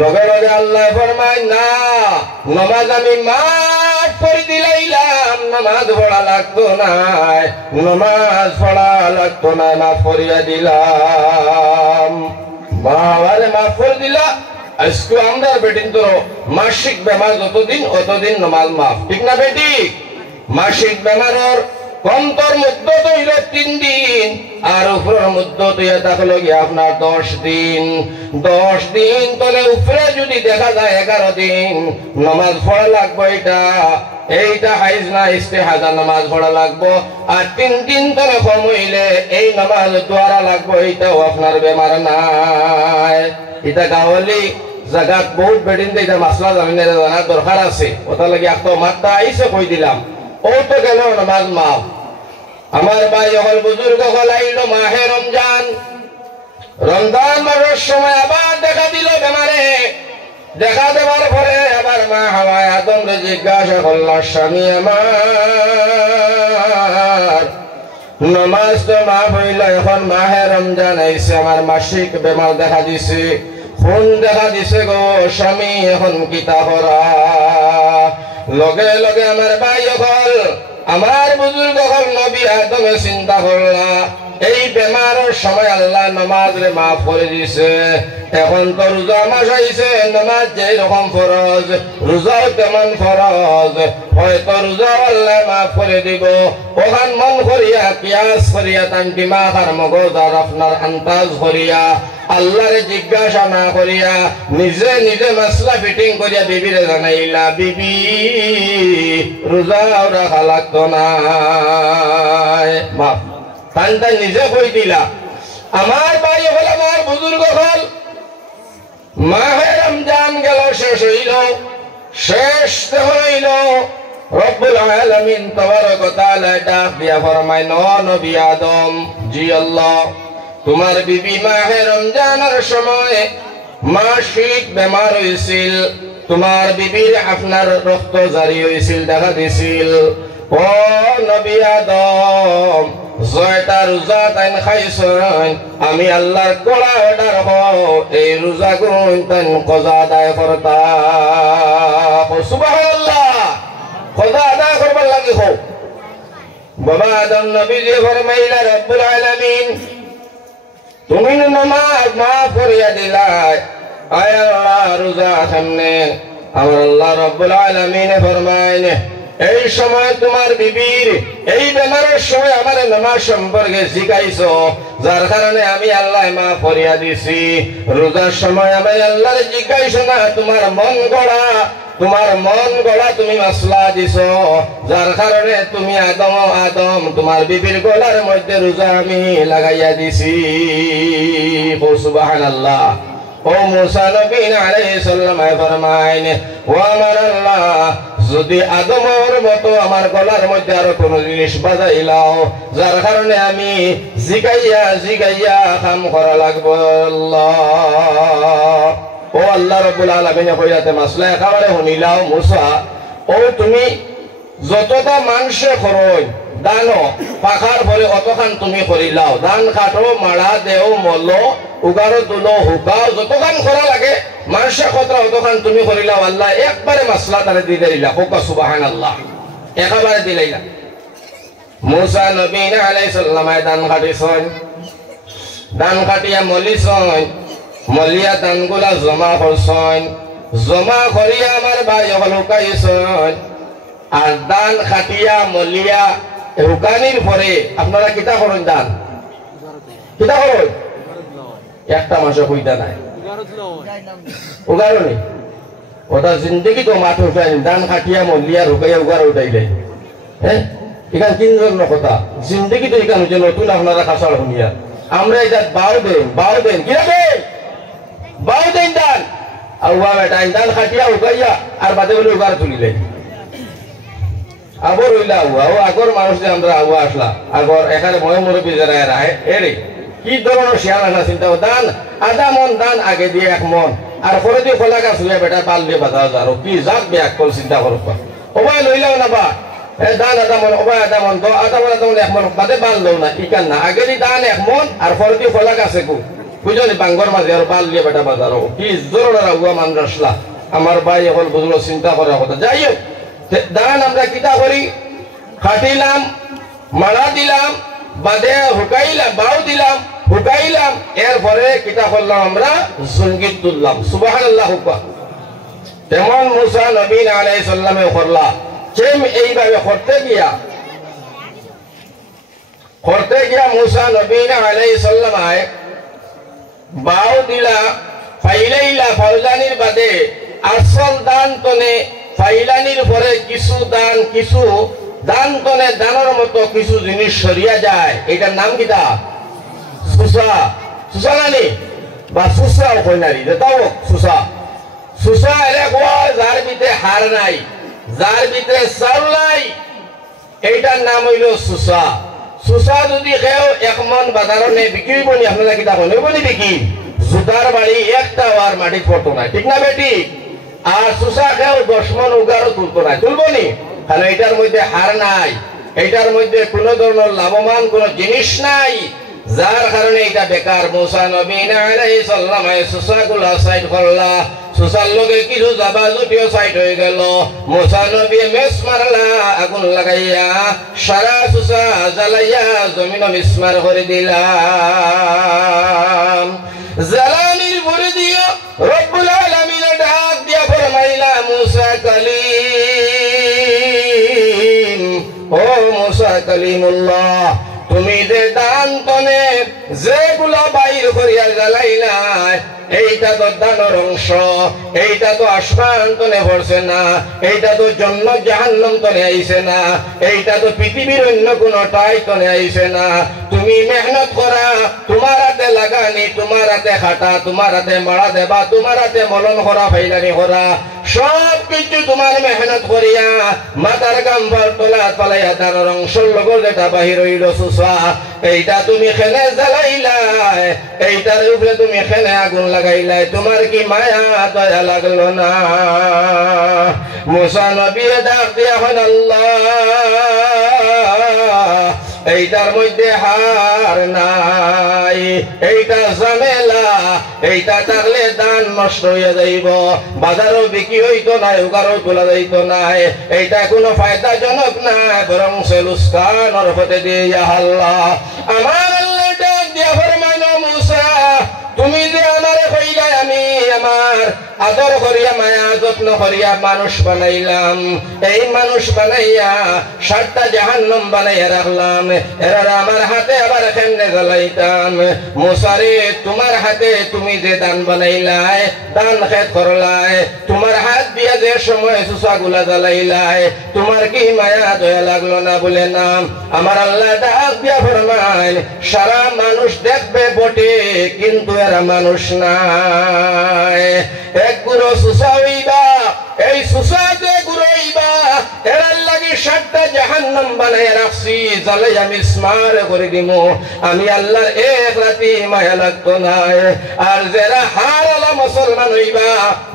লগে লগে আল্লাহ ফরমায়, না নামাজ আমি মাফ করে দিলাইলাম, নামাজ পড়া লাগতো না, নামাজ পড়া লাগতো না, মাফ করিয়া দিলাম। বাবারে মাফ করে দিলা। আজকে আমরা বেটিন তো মাসিক বেমার যতদিন অতদিন নামাজ মাফ, ঠিক না বেটি? মাসিক বেমারের কন্তর মধ্যে তো হইল 3 দিন, আর উপরের মধ্যে তো থাকলো গিয়ে আপনার 10 দিন। 10 দিন তলে উপরে যদি দেখা যায় 11 দিন নামাজ পড়া লাগবো। এইটা হাইজ না ইস্তেহাজা নামাজ পড়া লাগবো। আর 3 দিন তলে কম হইলে এই নামাজ দোয়ারা লাগবো, এইটাও আপনার বেমার নাই। এটা গাওয়ালি জায়গা বহুত বেডিন দিয়ে মাসলা জানার দরকার আছে, ওটা লাগে একটা মাত্রা আইসে কই দিলাম, ও তো গেল নামাজ মাফ। আমার ভাই হল বুজুর্গ হল আইলো মাহে রমজান, রমজান মাসের সময় আবার দেখা দিল বেমারে। দেখা দেওয়ার পরে আবার মা হাওয়ায় আদমরে জিজ্ঞাসা করল, স্বামী আমার নামাজ তো মাফ হইল, এখন মাহে রমজান আইছে, আমার মাসিক বেমার দেখা দিছে, খুন দেখা দিছে গো স্বামী, এখন কিতা করা? লগে লগে আমার ভাই হল, আমার বুজুর্গ হল নবী আদমে চিন্তা করলা, এই বেমারের সময় আল্লাহ নামাজ রে মাফ করে দিছে। এখন তো রোজা মাস আইছে, নামাজ যেই রকম ফরজ রোজাও তেমন ফরজ, হয়তো রোজা আল্লাহ মাফ করে দিব। ওখান মন করিয়া কিয়াস করিয়া তান্টি মাথার মগজ আর আপনার আন্তাজ করিয়া আল্লাহরে জিজ্ঞাসা না করিয়া নিজে নিজে মশলা ফিটিং করিয়া বিবিরে জানাইলা, বিবি রোজা রাখা লাগতো না, মাফ। তান্তা নিজে কই দিলা। আমার ভাই হল, আমার বুজুর্গ হল, মাহে রমজান গেল, শেষ হইল, শেষ হইল, রব্বুল আলামিন তাবারক ওয়া তাআলা ডাক দিয়া ফরমায়, নবী আদম, জি আল্লাহ, তোমার বিবি মাহে রমজানের সময় মাসিক বেমার হয়েছিল, তোমার বিবির আপনার রক্ত জারি হয়েছিল, দেখা দিছিল। ও নবী আদম, জয়টা রোজা তাইন খাইছেন, আমি আল্লাহর কড়া অর্ডার হও, এই রোজা গুণ তাইন কজা আদায় করতা। সুবহানাল্লাহ, কজা আদায় করবার লাগি হোক। বাবা আদম নবীজি ফরমাইলা রব্বুল আলামিন তুমি নামাজ মাফ করিয়া দিলাই আয় আল্লাহ রোজা সামনে আমার আল্লাহ রব্বুল আলামিন ফরমাইন এই সময় তোমার বিবির এই বেমারের সময় আমার নামাজ সম্পর্কে শিখাইছো যার কারণে আমি আল্লাহ মাফ করিয়া দিছি রোজার সময় আমি আল্লাহর জিজ্ঞাসা না তোমার মন গড়া তুমি মাসলা দিছো যার কারণে তুমি আদম তোমার বিবির গলার মধ্যে রোজা আমি লাগাইয়া দিছি সুবহানাল্লাহ ও মুসা নবী আলাইহিস সালাম ফরমাইন ও আমার আল্লাহ যদি আদমের মতো আমার গলার মধ্যে আরো কোন জিনিস বাজাইলাও যার কারণে আমি জিগাইয়া কাম করা লাগবে আল্লাহ ও আল্লাহ রাব্বুল আলামিন কইয়াতে মাসলা একেবারে শুনিলাও মুসা ও তুমি যতটা মানুষে করই দানো পাখার পরে অতখান তুমি করিলাও দান কাটো মারা দেও মলো উগারো তুলো হুকাও যতখান করা লাগে মানুষে কতটা অতখান তুমি করিলাও আল্লাহ একবারে মাসলা তারে দিয়ে দিলা হোকা সুবহানাল্লাহ একেবারে দিলাইলা মুসা নবী আলাইহিস সালাম দান কাটিছেন দান কাটিয়া মলিছেন মলিয়া দানগুলা জমা করছেন জমা করিয়া আমার ভাই হুকাইছেন আর দান খাটিয়া মলিয়া হুকানির পরে আপনারা কিতা করেন দান কিতা করেন একটা মাসে কইতা নাই উগারো নেই ওটা জিন্দগি তো মাঠ উঠাই দান খাটিয়া মলিয়া হুকাইয়া উগার উঠাইলে হ্যাঁ এখান তিনজন কথা জিন্দগি তো এখান হচ্ছে নতুন আপনারা কাছাড় শুনিয়া আমরা এটা বাউ দেন কিরা দেন বাউ দেন দান আউয়া বেটা দান খাটিয়া উগাইয়া আর বাদে বলে উগার তুলিলে আগর হইলা আউয়া ও আগর মানুষ যে আমরা আউয়া আসলা আগর এখানে ময় মুরব্বী যারা রাহে এরে কি ধরনের শিয়াল আসা চিন্তা দান আধা মন দান আগে দিয়ে 1 মন আর পরে দিয়ে খোলা গাছ হইয়া বেটা পাল দিয়ে বাধা যাও কি যাক ব্যাক কল চিন্তা করো ওবাই লইলাও না বা দান আধা মন ওবাই আধা মন 1 মন বাদে বাল লও না ইকান না আগে দি দান 1 মন আর পরে দিয়ে খোলা গাছে কু বুঝলি বাঙ্গর মাঝে আর পাল দিয়ে বেটা বাজারো কি জোরদার আউয়া মান রাসলা আমার ভাই এখন বুঝলো চিন্তা করার কথা যাই হোক দান আমরা কিতা করি খাটিলাম মারা দিলাম বাদে হুকাইলাম বাউ দিলাম হুকাইলাম এরপরে কিতা করলাম আমরা সঙ্গীত তুললাম সুবহানাল্লাহ হুকা তেমন মুসা নবী আলাইহিস সালামে করলা সেম এইভাবে করতে গিয়া মুসা নবী আলাইহিস সালাম বাউ দিলা ফাইলাইলা ফাউজানির বাদে আসল দান তনে ফাইলানির পরে কিছু দান তনে দানের মতো কিছু জিনিস সরিয়া যায় এটার নাম কিটা সুসা নানি বা সুসা কইনারি দেতাও সুসা এরে কোয়া যার ভিতরে হার নাই যার ভিতরে চাউল নাই এইটার নাম হইল সুসা যদি কেউ 1 মন বাজারে নে বিক্রি বনি আপনারা কিটা কইব নি বিক্রি জুতার বাড়ি একটা আর মাটি পড়তো না ঠিক না বেটি আর সুসা কেউ 10 মন উগারও তুলতো না তুলবো নি কারণ এটার মধ্যে হার নাই এটার মধ্যে কোনো ধরনের লাভবান কোনো জিনিস নাই যার কারণে এটা বেকার মুসা নবী আলাইহিস সালাম সুসাগুলা সাইড করলা সুসার লগে কিছু যাবা জুটিও সাইড হয়ে গেল মুসা নবী মেস মারলা আগুন লাগাইয়া সারা সুসা জ্বালাইয়া জমিন মিসমার করে দিলাম জ্বালানির ভরে দিও রব্বুল আলামিন ডাক দিয়া ফরমাইলা মুসা কালিম ও মুসা কালিমুল্লাহ তুমি যে দান তনে যেগুলা বাইর করিয়া জ্বালাইলা এইটা তো দানের অংশ এইটা তো আসমান তনে পড়ছে না এইটা তো জন্ম জাহান্নাম তনে আইছে না এইটা তো পৃথিবীর অন্য কোনো টাই তনে আইছে না তুমি মেহনত করা তোমার হাতে লাগানি তোমার হাতে খাটা তোমার হাতে মারা দেবা তোমার হাতে মলন করা ফাইলানি করা সব কিছু তোমার মেহনত করিয়া মাথার গাম্বার তোলা তলাইয়া দানের অংশের লগর যেটা বাহির হইল সুসা এইটা তুমি খেনে জ্বালাইলাই এইটার উপরে তুমি খেনে আগুন লাগাইলাই তোমার কি মায়া দয়া লাগলো না মুসা নবী ডাক দিয়া হন আল্লাহ এইটার মধ্যে হার নাই, এইটা ঝামেলা, এইটা থাকলে দান নষ্ট হয়ে যাইব, বাজারও বিক্রি হইতো নাই, উগারও তোলা যাইত নাই, এইটা কোনো ফায়দাজনক নাই, বরং সেলুস্কানর হতে দিয়ে আল্লাহ আমার আল্লাহ ডাক দিয়া ফরমাইলো মুসা তুমি যে আমারে কইলাই আমি আমার আদর করিয়া মায়া যত্ন করিয়া মানুষ বানাইলাম, এই মানুষ বানাইয়া 7টা জাহান্নাম বানাইয়া রাখলাম, এরা আমার হাতে আবার কেমনে জ্বালাইতাম। মুসারে তোমার হাতে তুমি যে দান বানাইলাই, দান খেত করলাই, তোমার হাত দিয়া যে সময় সুসাগুলা জ্বালাইলাই, তোমার কি মায়া দয়া লাগলো না? বলে নাম। আমার আল্লাহ ডাক দিয়া ফরমাইল সারা মানুষ দেখবে বটে, কিন্তু এরা মানুষ নাই। এক গুরু সুসা হইবা, এই সুসাতে গুরু হইবা, এরার লাগি 7টা জাহান্নাম বানাইয়া রাখছি, জ্বালাই আমি স্মার করে দিমু। আমি আল্লাহর এক রাতি মায়া লাগতো নাই। আর যারা হারালা মুসলমান হইবা,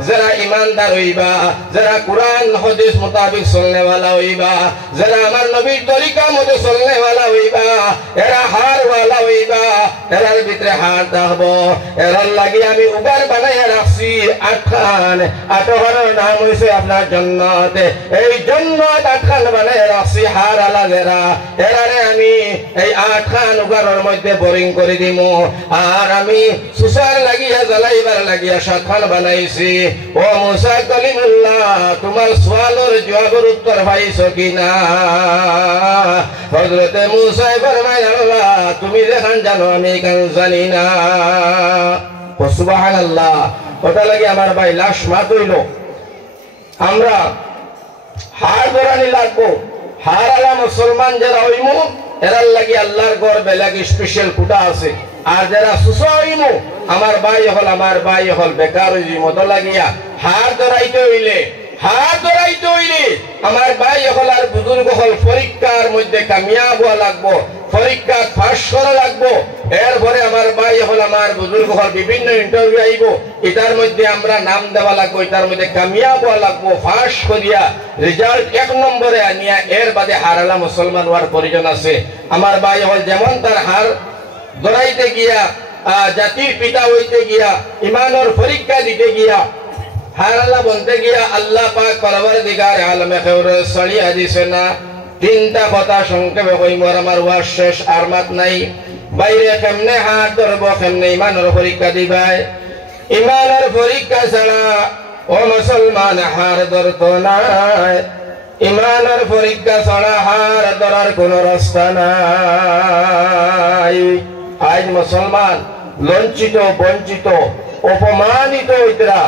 যারা ইমানদার হইবা, যারা কোরআন হাদিস মোতাবিক চলনেওয়ালা হইবা, যারা আমার নবীর তরিকা মতে চলনেওয়ালা হইবা, এরা হারওয়ালা হইবা, এরার ভিতরে হার থাকবো। এরার লাগি আমি উগার বানাইয়া রাখছি 8খান, 8খানের নাম হইছে আপনার জান্নাত। এই জান্নাত 8খান বানাইয়া রাখছি হারালা যারা, এরারে আমি এই 8খান উগারের মধ্যে বোরিং করে দিমু। আর আমি সুসার লাগিয়া জ্বালাইবার লাগিয়া 7খান বানাইছি। ও মুসা কলিমুল্লাহ, তোমার সওয়ালের জবাবের উত্তর পাইছো কিনা? হযরতে মুসা ফরমায় আল্লাহ তুমি যেখান জানো আমি এখান জানি না। সুবহানাল্লাহ। ওটা লাগে আমার ভাই লাশ মাত হইল, আমরা হার ধরানি লাগবো। হার আলা মুসলমান যারা হইমু এরার লাগি আল্লাহর ঘর বেলাগি স্পেশাল কুটা আছে। আর যারা সুসা হইমু আমার ভাই হল বেকার হইমু, তো লাগিয়া হার ধরাইতে হইলে, হার ধরাইতে হইলে আমার ভাই হল আর বুজুর্গ হল পরীক্ষার মধ্যে কামিয়াব হওয়া লাগবো, পরীক্ষা পাস করা লাগবো। এরপরে আমার ভাই হল আমার বুজুর্গ হল বিভিন্ন ইন্টারভিউ আইব, এটার মধ্যে আমরা নাম দেওয়া লাগবো, এটার মধ্যে কামিয়াব হওয়া লাগবো। পাস করিয়া রেজাল্ট 1 নম্বরে আনিয়া এর বাদে হারালা মুসলমান হওয়ার প্রয়োজন আছে। আমার ভাই হল যেমন তার হার ধরাইতে গিয়া, জাতির পিতা হইতে গিয়া, ইমানের পরীক্ষা দিতে গিয়া, হারালা বলতে গিয়া আল্লাহ পাক পরওয়ারদিগার আলমে খেউরে সরিয়া দিছে না। 3টা কথা সংক্ষেপে কইমু, আমার ওয়াজ শেষ, আর মাত নাই। বাইরে কেমনে হাত ধরবো, কেমনে ইমানের পরীক্ষা দিবাই? ইমানের পরীক্ষা ছাড়া ও মুসলমান হার ধরতো নাই। ইমানের পরীক্ষা ছাড়া হার ধরার কোন রাস্তা নাই। আজ মুসলমান লঞ্চিত, বঞ্চিত, অপমানিত হইতরা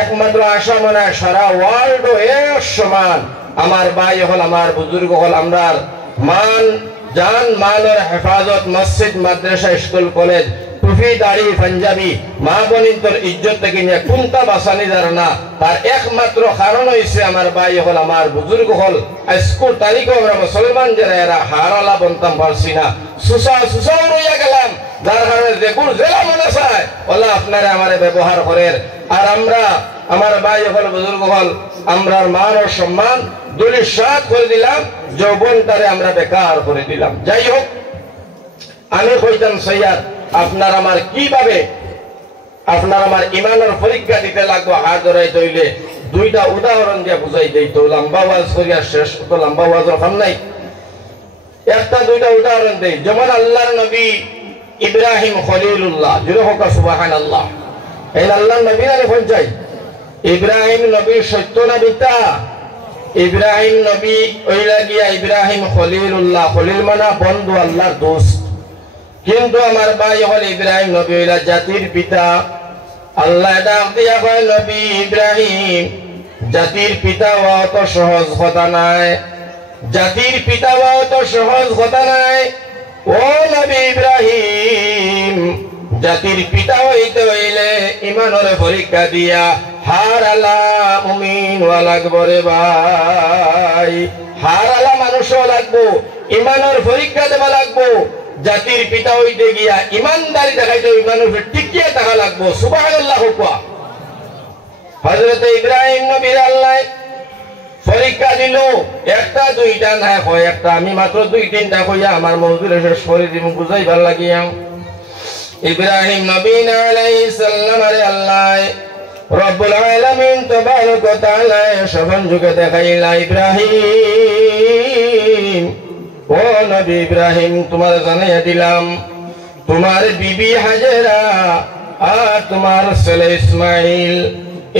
একমাত্র আশা মনে সারা ওয়ার্ল্ড এক সমান। আমার ভাই হল, আমার বুজুর্গ হল, আমরা মান জান মালের হেফাজত, মসজিদ, মাদ্রাসা, স্কুল, কলেজ, টুপি, দাড়ি, পাঞ্জাবি, মা বোনিন্তর ইজ্জত থেকে নিয়ে কোনটা বাঁচানি যার না, তার একমাত্র কারণ হয়েছে আমার ভাই হল, আমার বুজুর্গ হল। আজকের তারিখে আমরা মুসলমান যারা এরা হারালা বনতাম পারছি না, সুসাও রইয়া গেলাম, যার কারণে যেগুলো জেলা মনে চায় ওলা আপনারা আমারে ব্যবহার করেন। আর আমরা আমার ভাই হল, বুজুর্গ হল, আমরা মান ও সম্মান দুলিশাত করে দিলাম, যৌবনটারে আমরা বেকার করে দিলাম। যাই হোক, আমি কইতাম সৈয়াদ আপনার আমার কিভাবে আপনার আমার ইমানের পরীক্ষা দিতে লাগবো হাত ধরাই তৈলে 2টা উদাহরণ দিয়ে বুঝাই দেই। তো লম্বা ওয়াজ করিয়া শেষ, তো লম্বা ওয়াজের কাম নাই, 1টা 2টা উদাহরণ দেই। যেমন আল্লাহর নবী ইব্রাহিম খলিলুল্লাহ, জুড়ে হোক সুবহানাল্লাহ। এই আল্লাহর নবী না পঞ্চাই ইব্রাহিম নবী সত্য না মিথ্যা? ইব্রাহিম নবী ওইলা গিয়া ইব্রাহিম খলিলুল্লাহ, খলিল মানা বন্ধু, আল্লাহর দোস্ত। কিন্তু আমার ভাই হল ইব্রাহিম নবী ওইলা জাতির পিতা। আল্লাহ ডাক দিয়া কয় নবী ইব্রাহিম জাতির পিতা হওয়া তো সহজ কথা নাই, জাতির পিতা হওয়া তো সহজ কথা নাই। ও নবী ইব্রাহিম জাতির পিতা হইতে হইলে ইমানের পরীক্ষা দিয়া হারালা মুমিন ওয়া লাগবো রে ভাই, হারালা মানুষও লাগবো, ইমানের পরীক্ষা দেওয়া লাগবো। জাতির পিতা হইতে গিয়া ইমানদারি দেখাইতে ইমানের টিকিয়ে থাকা লাগবো। সুবহানাল্লাহ। হযরত ইব্রাহিম নবীর আল্লাহ পরীক্ষা দিল, একটা দুইটা না কয় একটা, আমি মাত্র দুই তিনটা কইয়া আমার মজদুরে শেষ করে দিব বুঝাইবার লাগিয়া। ইব্রাহিম নবী আলাইহিস সালাম আরে আল্লাহ রব্বুল আলামিন তাবারক ওয়া তাআলা সবন যুগে দেখাইলা, ইব্রাহিম ও নবী ইব্রাহিম তোমার জানাইয়া দিলাম তোমার বিবি হাজেরা আর তোমার ছেলে ইসমাইল,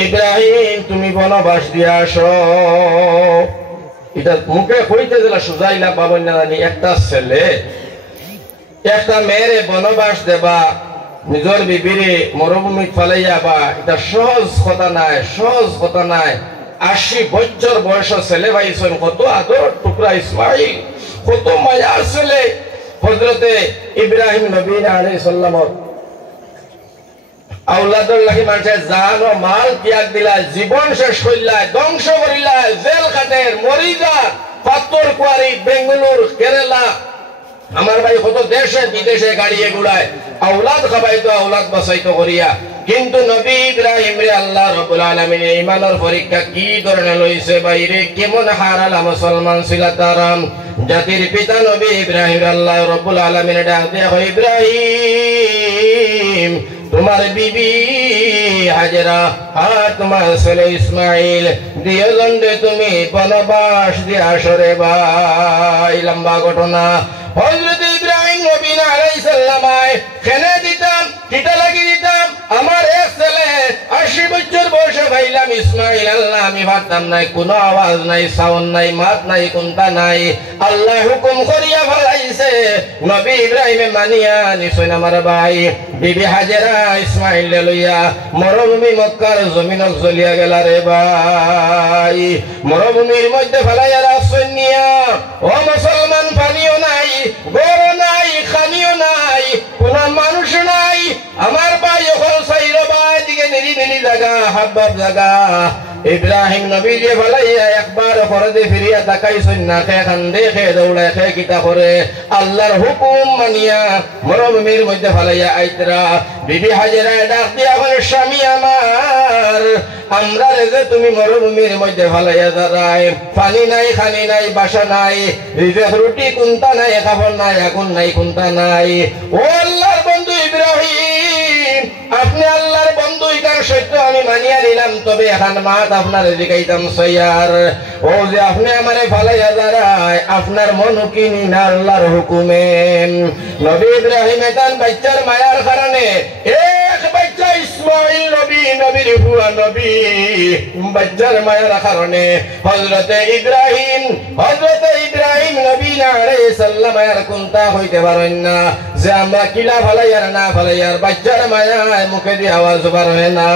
ইব্রাহিম তুমি বনবাস দিয়া আসো। এটা মুখে কইতে দিলা সুজাইলা পাবেন না জানি, একটা ছেলে একটা মেয়েরে বনবাস দেবা, নিজের বিবিরে মরুভূমি ফেলাইয়া বা, এটা সহজ কথা নাই, সহজ কথা নাই। 80 বছর বয়স ছেলে ভাইছেন, কত আদর টুকরা ইসমাইল, কত মায়ার ছেলে হযরতে ইব্রাহিম নবী আলাইহিস সালাম আওলাদর লাগি মানুষের জান ও মাল ত্যাগ দিলা, জীবন শেষ করিলা, ধ্বংস করিলা, জেল খাটের মরিজা পাত্তর কুয়ারি বেঙ্গালুর কেরালা আমার ভাই কত দেশে বিদেশে গাড়িয়ে ঘুরায়, আওলাদ খাবাইতো আওলাদ বাঁচাইতো করিয়া। কিন্তু নবী ইব্রাহিম রে আল্লাহ রাব্বুল আলামিন ঈমানের পরীক্ষা কি ধরনের লইছে বাইরে, কেমন হারালা মুসলমান ছিল তারাম। জাতির পিতা নবী ইব্রাহিম আল্লাহ রাব্বুল আলামিন ডাক দেয়া, ইব্রাহিম তোমার বিবি হাজেরা আর তোমার ছেলে ইসমাইল দুইজনে তুমি বনবাস দিয়ে আসো রে ভাই। লম্বা ঘটনা। হযরত ইব্রাহিম নবী আলাইহিস সালাম খেনে দিতাম, কিটা লাগি দিতাম, আমার এক ছেলে 80 বছর বয়সে ভাইলাম ইসমাইল, আল্লাহ আমি ভাবতাম নাই, কোনো আওয়াজ নাই, সাউন্ড নাই, মাত নাই, কোনটা নাই, আল্লাহ হুকুম করিয়া ফেলাইছে। নবী ইব্রাহিমে মানিয়া নিছেন আমার ভাই। বিবি হাজেরা ইসমাইল লইয়া মরুভূমি মক্কার জমিনক জ্বলিয়া গেলা রে ভাই। মরুভূমির মধ্যে ফেলাইয়া রাখছেন নিয়া, ও মুসলমান, পানিও নাই, গরও নাই, খানিও নাই, কোন মানুষ নাই। আমার ভাই ওখানে সাইরো ভাই দিকে নিরিবিলি জায়গা, হাব্বাব জায়গা। ইব্রাহিম নবী যে ফলাইয়া একবার ফরদে ফিরিয়া তাকাইছেন না, খে খান্দে খে দৌড়ায় খে কিতা করে আল্লাহর হুকুম মানিয়া মরুভূমির মধ্যে ফলাইয়া আইতরা। বিবি হাজেরা ডাক দিয়া বলে, স্বামী আমার, আমরা যে তুমি মরুভূমির মধ্যে ফলাইয়া দাঁড়ায়, পানি নাই, খানি নাই, বাসা নাই, রুটি কোনটা নাই, খাবার নাই, আগুন নাই, কোনটা নাই। ও আল্লাহর বন্ধু ইব্রাহিম, আপনি আল্লাহর বন্ধু, ইকার সত্য আমি মানিয়া নিলাম, তবে এখন মাত আপনার জিগাইতাম সৈয়ার, ও যে আপনি আমারে ফালাইয়া দাঁড়ায়, আপনার মন কিনি না আল্লাহর হুকুমে। নবী ইব্রাহিম এখান বাচ্চার মায়ার কারণে এক বাচ্চা ইসমাইল নবী, নবীর হুয়া নবী, বাচ্চার মায়ার কারণে হযরতে ইব্রাহিম নবী আলাইহিস সালাম আর কোনটা হইতে পারেন না যে আমরা কিলা ফালাইয়ার না ফালাইয়ার, বাচ্চার মায়ায় মুখে দিয়ে আওয়াজ বার হয় না।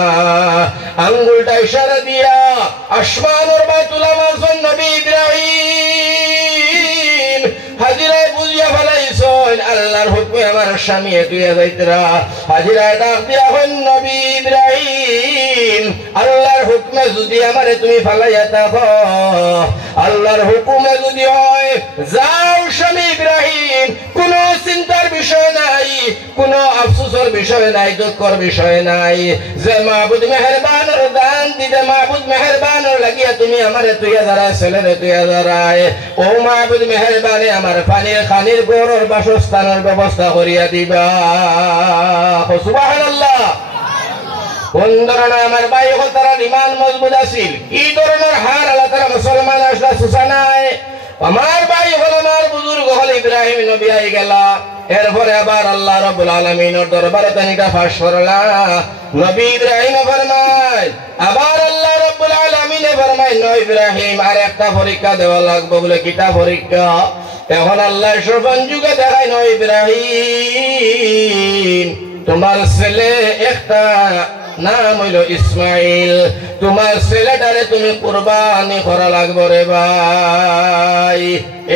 আঙ্গুলটা ইশারা দিয়া আসমানের বাতুলা মারছেন নবী ইব্রাহিম। হাজিরায় বুঝিয়া ফেলাইছেন আল্লাহর হুকুমে আমার স্বামী তুইয়া যাইতরা। হাজিরায় ডাক দিয়া হন, নবী ইব্রাহিম, আল্লাহর হুকুমে যদি আমারে তুমি ফালাইয়া থাকো, আল্লাহর হুকুমে যদি হয় যাও স্বামী ইব্রাহিম, কোন চিন্তার বিষয় নাই, কোন আফসোসের বিষয় নাই, দুঃখের বিষয় নাই। যে মাহবুদ মেহেরবানের দান দিতে, মাহবুদ মেহেরবানের লাগিয়া তুমি আমারে তুইয়া দাঁড়ায়, ছেলেরে তুইয়া দাঁড়ায়, ও মাহবুদ মেহেরবানে আমার পানির খানির গড়ের বাসস্থানের ব্যবস্থা করিয়া দিবা। সুবহানাল্লাহ। কোন ধরনের আমার ভাই তারা ইমান মজবুত আছিল, কি ধরনের হার আল্লাহ তারা মুসলমান আসলা সুসা নাই। আমার ভাই হল, আমার বুজুর্গ হল ইব্রাহিম নবী আই গেলা, এরপরে আবার আল্লাহ রাব্বুল আলামিনের দরবারে তানিকা ফাঁস করলা। নবী ইব্রাহিম ফরমায়, আবার আল্লাহ রাব্বুল আলামিনে ফরমায়, নবী ইব্রাহিম আর একটা পরীক্ষা দেওয়া লাগবে। বলে কিটা পরীক্ষা? এখন আল্লাহ সর্বন যুগে দেখায়, নবী ইব্রাহিম তোমার ছেলে একটা নাম হইল ইসমাইল, তোমার ছেলেটারে তুমি কুরবানি করা লাগবে রে ভাই।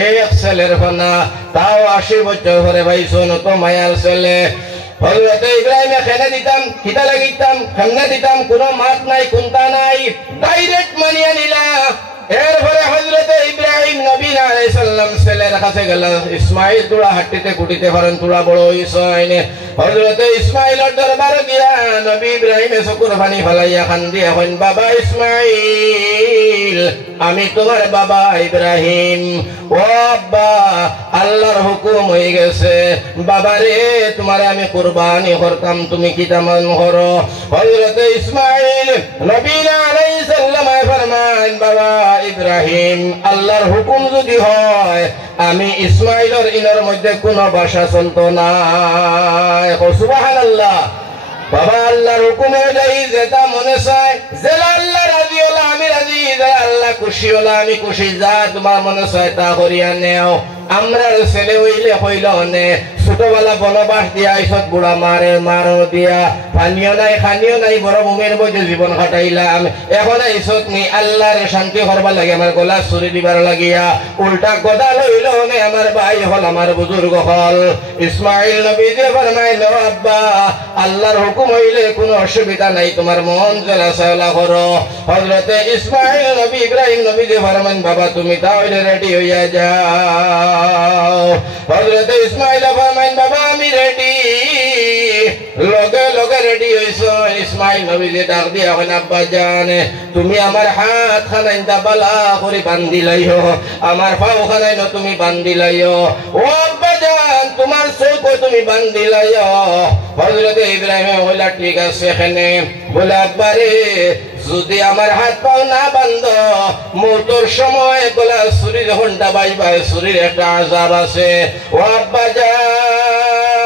এক ছেলের ফানা, তাও 80 বছর ধরে ভাই, শোনো তো মায়ার ছেলে। হযরত ইব্রাহিম খেনে দিতাম, কিতা লাগিতাম, খেমনে দিতাম, কোনো মাত নাই, কোনটা নাই, ডাইরেক্ট মানিয়া নিলা। এরপরে হযরত ইব্রাহিম নবী আলাইহিস সালাম ছেলের কাছে গেল, ইসমাইল তোরা হাঁটিতে কুটিতে পারেন, তোরা বড় হইছেন। হযরত ইসমাইলের দরবারে গিয়া নবী ইব্রাহিম চকুর পানি ফলাইয়া কান্দি এখন বাবা ইসমাইল আমি তোমার বাবা ইব্রাহিম ও আব্বা আল্লাহর হুকুম হয়ে গেছে বাবা রে তোমারে আমি কুরবানি করতাম তুমি কি তেমন করো হযরত ইসমাইল নবী আলাইহিস সালাম ফরমান বাবা ইব্রাহিম আল্লাহর হুকুম যদি হয় আমি ইসমাইলের ইনার মধ্যে কোনো ভাষা চলতো না সুবহানাল্লাহ বাবা আল্লাহর হুকুমে যাই যেটা মনে চায় যে আল্লাহ রাজি হলো আমি রাজি যে আল্লাহ খুশি হলো আমি খুশি যা তোমার মনে চায় তা করিয়া নেও আমরা ছেলে হইলে হইল নে ছোটবেলা বনবাস দিয়া ইসত বুড়া মারো দিয়া পানিও নাই খানিও নাই বড় ভূমির মধ্যে জীবন কাটাইলাম এখন ইসত নি আল্লাহর শান্তি করবা লাগে আমার গলা চুরি দিবার লাগিয়া উল্টা গদা লইল নে আমার ভাই হল আমার বুজুর্গ হল ইসমাইল নবী যে ফরমাইল আব্বা আল্লাহর হুকুম হইলে কোনো অসুবিধা নাই তোমার মন চলাচলা করো হযরতে ইসমাইল নবী ইব্রাহিম নবী যে ফরমান বাবা তুমি তাহলে রেডি হইয়া যাও হযরতে ইসমাইল ফরমান বাবা আমি রেডি লগে লগে রেডি হইছো ইসমাইল নবী যে ডাক দিয়া এখন আব্বা জানে তুমি আমার হাত খানাই বালা করে বান্ধি লাইও আমার পাও খানাই না তুমি বান্ধি লাইও ও আব্বা জান তোমার চোখ তুমি বান্ধি লাইও হযরতে ইব্রাহিম বলে ঠিক আছে এখানে বলে আব্বা রে যদি আমার হাত পাও না বান্ধ মৌতর সময় গলা ছুরি যখন দাবাইবা ছুরির একটা আযাব আছে ও আব্বা জান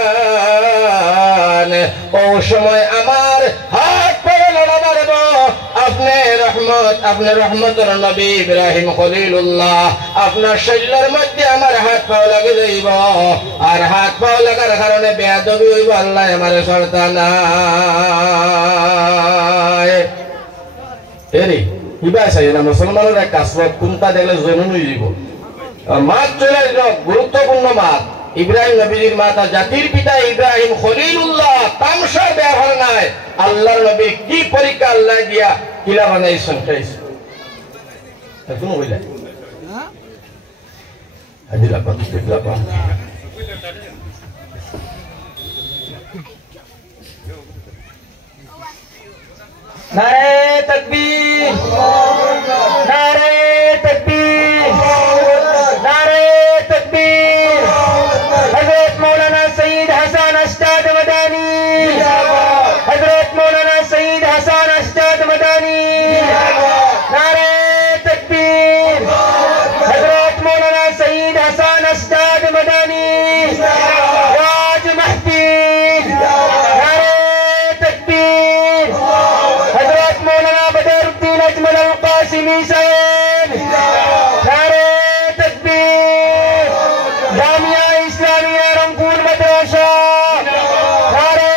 ও সময় আমার হাত পাও লড়া পারব আপনি রহমতের নবী ইব্রাহিম খলিলুল্লাহ আপনার শরীরের মধ্যে আমার হাত পাও লাগে যাইব আর হাত পাও লাগার কারণে বেয়াদবি হইব আল্লাহ আমার ছাড়তা না এরি কিবা চাই না মুসলমানের এক কাসরত কোনটা দেখলে জৈন হয়ে যাব মাত চলে গুরুত্বপূর্ণ মাত ইব্রাহিম নবীর মাতা জাতির পিতা ইব্রাহিম খলিলুল্লাহ তামসার ব্যবহার নাই আল্লাহর নবী কি পরীক্ষা আল্লাহ দিয়া কিলা বানাইছেন খাইছে এখন হইলা আদিলা পাত দিলা পাত नारे तकबीर नारे तकबीर नारे तकबीर हजरत मौलाना सईद हसन अस्ताद मदानी हजरत मौलाना सईद हसन अस्ताद मदानी नारे तकबीर हजरत मौलाना सईद हसन अस्ताद मदानी राज महफिल नारे तकबीर हजरत मौलाना बदरुद्दीन अजमल अल-कासिमी साहब नारे तकबीर जामिया इस्लामिया रंगपुर मदरसा नारे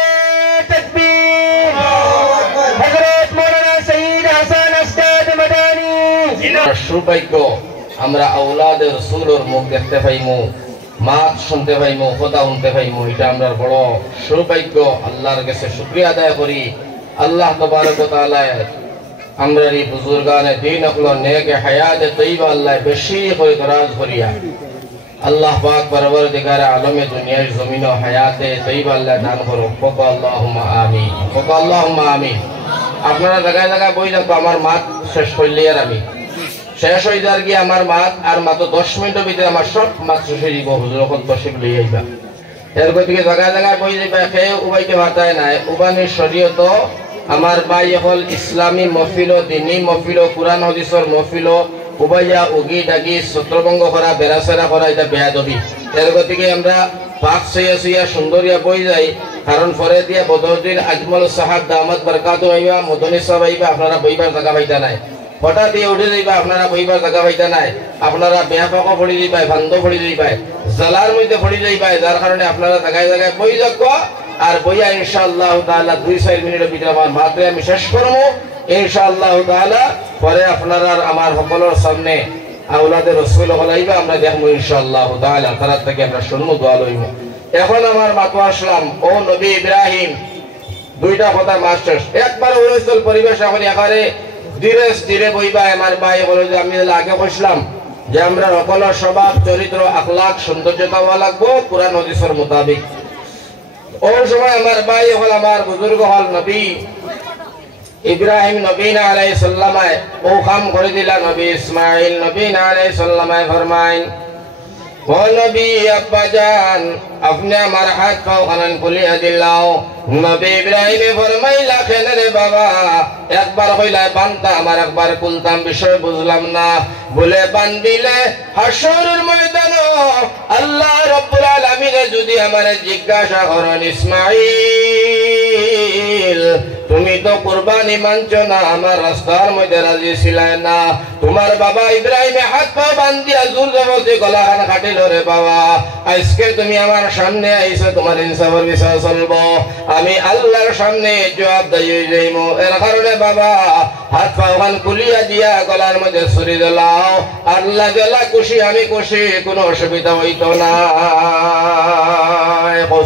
तकबीर हजरत मौलाना सईद हसन अस्ताद मदानी সৌভাগ্য আমরা আওলাদে রাসূলের মুখ দেখতে পাইমু মাত শুনতে পাইমু কথা শুনতে পাইমু এটা আমরা বড় সৌভাগ্য আল্লাহর কাছে শুকরিয়া আদায় করি আল্লাহ তাবারক ওয়া তাআলা আমরা এই বুজুর্গানে দিন আকলো নেক হায়াত তৈয়বা আল্লাহ বেশি করে দরাজ করিয়া আল্লাহ পাক পরবর্তীকার আলমে দুনিয়ার জমিন ও হায়াতে তৈয়বা আল্লাহ দান করো ওয়া আল্লাহুম্মা আমিন ওয়া আল্লাহুম্মা আমিন আপনারা জায়গায় জায়গায় বই দেখো আমার মাত শেষ করলি আর আমি শেষ হয়ে যার গিয়ে আমার মাত আর মাত্র 10 মিনিটের ভিতরে আমার সব মাত শেষ হয়ে যাব হুজুর ওখান বসে লই আইবা এর গতিকে জায়গায় জায়গায় বই যাইবা খেয়ে উবাইতে ভাতায় নাই উবানি শরীয়ত আমার ভাই হল ইসলামী মহফিল দিনী মহফিল কুরআন হাদিসের মহফিল উবাইয়া উগি ডাগি ছত্রভঙ্গ করা বেড়াচেরা করা এটা বেয়াদবি এর গতিকে আমরা পাক সইয়া সইয়া সুন্দরিয়া বই যাই কারণ পরে দিয়া বদরুদ্দিন আজমল সাহাব দামাত বরকাতু আইবা মদনী সাহেব আইবা আপনারা বইবার জায়গা পাইতা নাই হঠাৎ দিয়ে উঠে যাইবা আপনারা বইবার জায়গা পাইতা নাই আপনারা ব্যাপকও পড়ি যাইবাই ভান্দ পড়ি যাইবাই জালার মধ্যে পড়ি যাইবাই যার কারণে আপনারা জায়গায় জায়গায় বই যাক আর বইয়া ইনশাআল্লাহ তাআলা 2-4 মিনিটের ভিতরে আমার মাত্রে আমি শেষ করব ইনশাআল্লাহ তাআলা পরে আপনারা আমার সকলের সামনে আওলাদে রাসূল হলাইবা আমরা দেখব ইনশাআল্লাহ তাআলা তার থেকে আমরা শুনবো দোয়া লইব এখন আমার মাতো আসলাম ও নবী ইব্রাহিম দুইটা কথা মাস্টার একবার ওরসল পরিবেশ এখন একারে ধীরে ধীরে বইবা আমার ভাই বলে যে আমি আগে কইছিলাম যে আমরা সকলের স্বভাব চরিত্র আখলাক সৌন্দর্যতা হওয়া লাগবো কুরআন হাদিসের মোতাবেক ও সময় আমার ভাই হল আমার বুজুর্গ হল নবী ইব্রাহিম নবী আলাইহিস সালামায় ও কাম করে দিলা নবী ইসমাইল নবী আলাইহিস সালামায় ফরমাইন ও নবী আব্বা জান আপনি আমার হাত পাও কানন খুলিয়া দিলাও নবী ইব্রাহিমে ফরমাইলা কেন রে বাবা একবার হইলা বানতা আমার একবার কুলতাম বিষয় বুঝলাম না বলে বান্দিলে হাসরের ময়দানে আল্লাহ রাব্বুল আলামিন যদি আমারে জিজ্ঞাসা করেন ইসমাঈল তুমি তো কুরবানি মানছো না আমার রাস্তার মধ্যে রাজি ছিলেন না তোমার বাবা ইব্রাহিমে হাত পা বান্ধিয়া জোর জবরদস্তি গলা খান কাটিল রে বাবা আজকে তুমি আমার সামনে আইছো তোমার ইনসাফের বিষয় চলবো আমি আল্লাহর সামনে জবাবদারি হয়ে যাইমু এর কারণে বাবা হাত পা ওখান খুলিয়া দিয়া গলার মধ্যে ছুরি দিলাও আল্লাহ গেলা খুশি আমি খুশি কোনো অসুবিধা হইতো না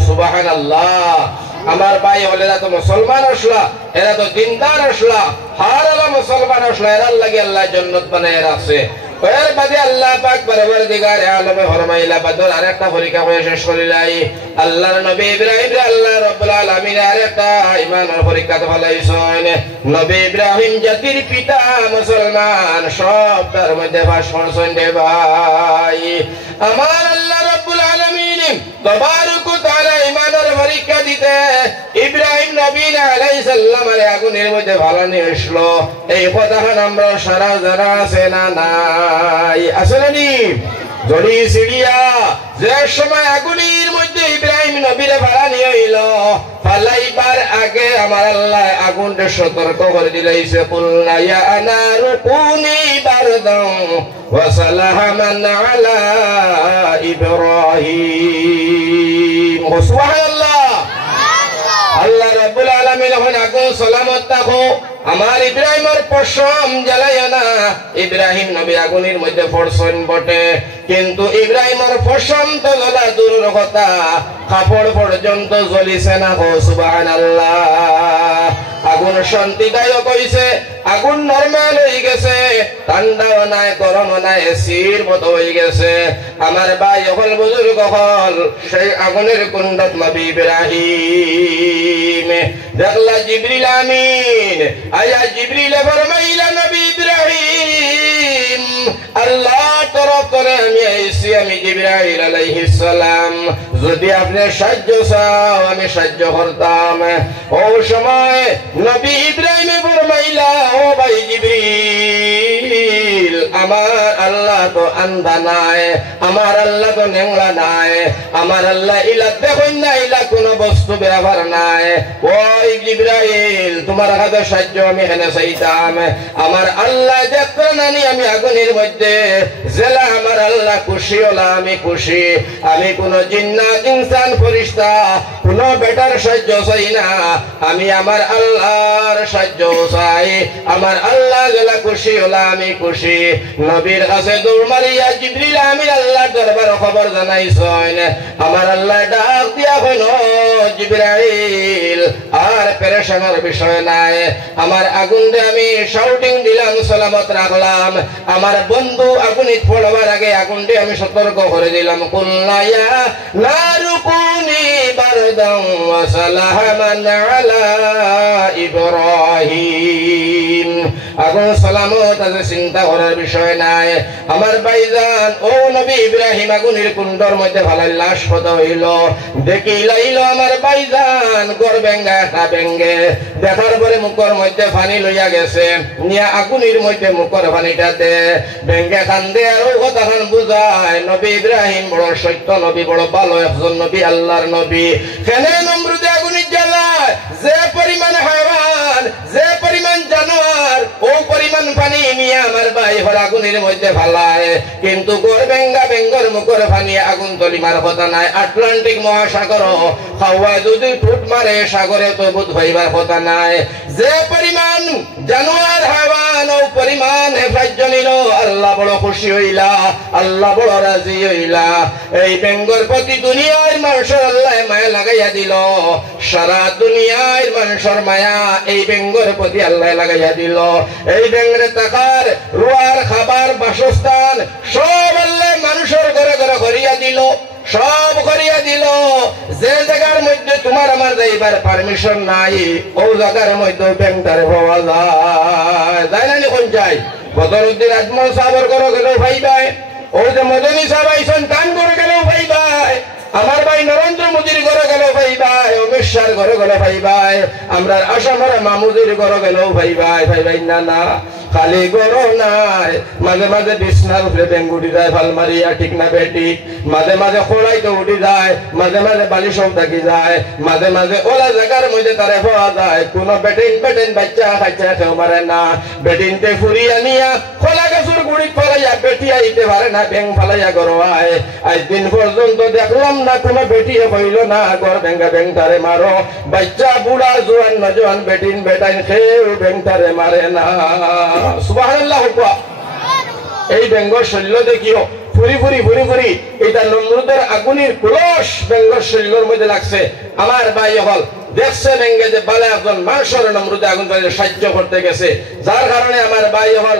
সুবহানাল্লাহ আমার ভাই হলে এরা তো মুসলমান আসলা এরা তো দিনদার আসলা হার আলা মুসলমান আসলা এরা লাগে আল্লাহ জান্নাত বানায় রাখছে এর বাদে আল্লাহ পাক পরওয়ারদিগার আলমে ফরমাইলা বদর আরেকটা পরীক্ষা হয়ে শেষ করিলাই আল্লাহর নবী ইব্রাহিম রে আল্লাহ রাব্বুল আলামিন আরেকটা ঈমানের পরীক্ষা তো ফলাইছেন নবী ইব্রাহিম জাতির পিতা মুসলমান সব তার মধ্যে ভাষ করছেন রে ভাই আমার আল্লাহ রাব্বুল আলামিন তবারক ওয়া তাআলা ঈমানের পরীক্ষা দিতে ইব্রাহিম নবী আলাইহিস সালামের আগুনের মধ্যে ফালানি হইছিল এই কথাখান আমরা সারা জানা আছে না নাই আসলে নি জড়ি সিড়িয়া যে সময় আগুনের মধ্যে ইব্রাহিম নবীরে ফালানি হইল ফালাইবার আগে আমার আল্লাহ আগুনকে সতর্ক করে দিলাইছে কুলনা ইয়া আনারু কুনি বারদান ওয়া সালামান আলা ইব্রাহিম সুবহানাল্লাহ আল্লাহ রাব্বুল আলামিন যখন আগুন সালামত থাকো আমার ইব্রাহিমের পশম জ্বালাইয়া না ইব্রাহিম নবী আগুনের মধ্যে পড়ছেন বটে কিন্তু ইব্রাহিমের পশম তো জ্বলা দূরের কথা কাপড় পর্যন্ত জ্বলিছে না সুবহানাল্লাহ আগুন শান্তিদায়ক হইছে আগুন নরমাল হয়ে গেছে ঠান্ডাও নাই গরম নাই এসির মতো হয়ে গেছে আমার ভাই হল বুজুর্গ হল সেই আগুনের কুণ্ডত নবী ইব্রাহিম দেখলা জিবরিল আমিন আয়া জিবরিল ফরমাইলা নবী ইব্রাহিম আল্লাহ তরফ করে আমি আইছি আমি জিবরাইল আলাইহিস সালাম যদি আপনি সাহায্য চাও আমি সাহায্য করতাম ও সময় নবী ইব্রাহিম ফরমাইলা ও ভাই জিবরিল আমার আল্লাহ তো আন্ধা নাই আমার আল্লাহ তো নেংলা নাই আমার আল্লাহ ইলা দেখুন না ইলা কোনো বস্তু ব্যবহার নাই ওই জিবরাইল তোমার কাছে সাহায্য আমি এখানে চাইতাম আমার আল্লাহ দেখতে নানি আমি আগুনের মধ্যে জেলা আমার আল্লাহ খুশি হলা আমি খুশি আমি কোনো জিন্নাত ইনসান ফেরেশতা কোনো বেটার সাহায্য চাই না আমি আমার আল্লাহর সাহায্য চাই আমার আল্লাহ জেলা খুশি হলা আমি খুশি নবীর কাছে দৌড় মারিয়া জিবরিল আমিন আল্লাহর দরবার খবর জানাইছেন আমার আল্লাহ ডাক দিয়া কইল জিবরাইল আর পেরেশানের বিষয় নাই আমার আগুন দিয়ে আমি শাউটিং দিলাম সালামত রাখলাম আমার বন্ধু আগুনে পড়বার আগে আগুন দিয়ে আমি সতর্ক করে দিলাম কুলনা ইয়া নারুকুনি বারদান ওয়া সালামান আলা ইব্রাহিম আগুন সালামত আছে চিন্তা করার বিষয় নাই আমার ভাইজান ও নবী ইব্রাহিম আগুনের কুণ্ডর মধ্যে ভালাই লাশ পদ হইল দেখি লাইল আমার ভাইজান গর বেঙ্গা একটা বেঙ্গে দেখার পরে মুখের মধ্যে পানি লইয়া গেছে নিয়া আগুনের মধ্যে মুখের পানিটা দে বেঙ্গে কান্দে আর ও কথাখান বুঝায় নবী ইব্রাহিম বড় সত্য নবী বড় ভালো একজন নবী আল্লাহর নবী কেন নমরুদে আগুনের জ্বালায় যে পরিমাণ হায়ওয়ান যে পরিমাণ জানোয়ার ও পরিমাণ পানি নিয়ে আমার ভাই হল আগুনের মধ্যে ফালায় কিন্তু গর বেঙ্গা বেঙ্গর মুখের পানি আগুন তলিমার কথা নাই আটলান্টিক মহাসাগর হাওয়া যদি ফুট মারে সাগরে তো বুধ ভাইবার কথা নাই যে পরিমাণ জানোয়ার হায়ওয়ান ও পরিমাণ হেফাজত নিল আল্লাহ বড় খুশি হইলা আল্লাহ বড় রাজি হইলা এই বেঙ্গর প্রতি দুনিয়ার মানুষের আল্লাহ মায়া লাগাইয়া দিল সারা দুনিয়ার মানুষের মায়া এই বেঙ্গর প্রতি আল্লাহ লাগাইয়া দিল এই বেঙ্গরে থাকার রুয়ার খাবার বাসস্থান সব আল্লাহ মানুষের ঘরে ঘরে করিয়া দিল সব করিয়া দিল। যে জায়গার মধ্যে তোমার আমার যাইবার পারমিশন নাই ও জায়গার মধ্যে ব্যাংকটারে পাওয়া যায় না? কোন যায়? বদরুদ্দিন আজমল সাহেবের ঘরে গেলেও ভাই ভাই, ওই যে মদনী সাহেব আইসন কান করে গেলেও ভাই ভাই, আমার ভাই নরেন্দ্র মোদীর ঘরে গেল ভাই ভাই, অমিত শাহর ঘরে গেল ভাই ভাই, আমরা আসামের মামুদের ঘরে গেলেও ভাই ভাই, ভাই ভাই না না খালি গরো নাই। মাঝে মাঝে বিছনার উপরে ব্যাঙ্গ উঠি যায় ভাল মারিয়া, ঠিক না বেটি? মাঝে মাঝে খোলাইতে উঠি যায়, মাঝে মাঝে বালিশও থাকি যায়, মাঝে মাঝে ওলা জায়গার মধ্যে তারে পাওয়া যায়। কোন বেটিন বেটিন বাচ্চা কাচ্চা কেউ মারে না, বেটিনতে ফুরিয়া নিয়া খোলা গাছুর গুড়ি ফলাইয়া বেটি আইতে পারে না, ব্যাং ফালাইয়া গরো আয়। আজ দিন পর্যন্ত দেখলাম না কোনো বেটিয়ে হইল না গর ব্যাঙ্গা ব্যাংটারে মারো। বাচ্চা বুড়া জোয়ান নজওয়ান বেটিন বেটাইন খেয়েও ব্যাংটারে মারে না। সুবহানাল্লাহ। এই বেঙ্গর শৈল্য দেখিও ফুরি ফুরি ফুরি ফুরি, এটা নমরুদের আগুনের কুলস বেঙ্গর শৈল্যর মধ্যে লাগছে। আমার ভাই হল দেখছে বেঙ্গে যে বালে একজন মানুষের নমরুদে আগুন সাহায্য করতে গেছে, যার কারণে আমার ভাই হল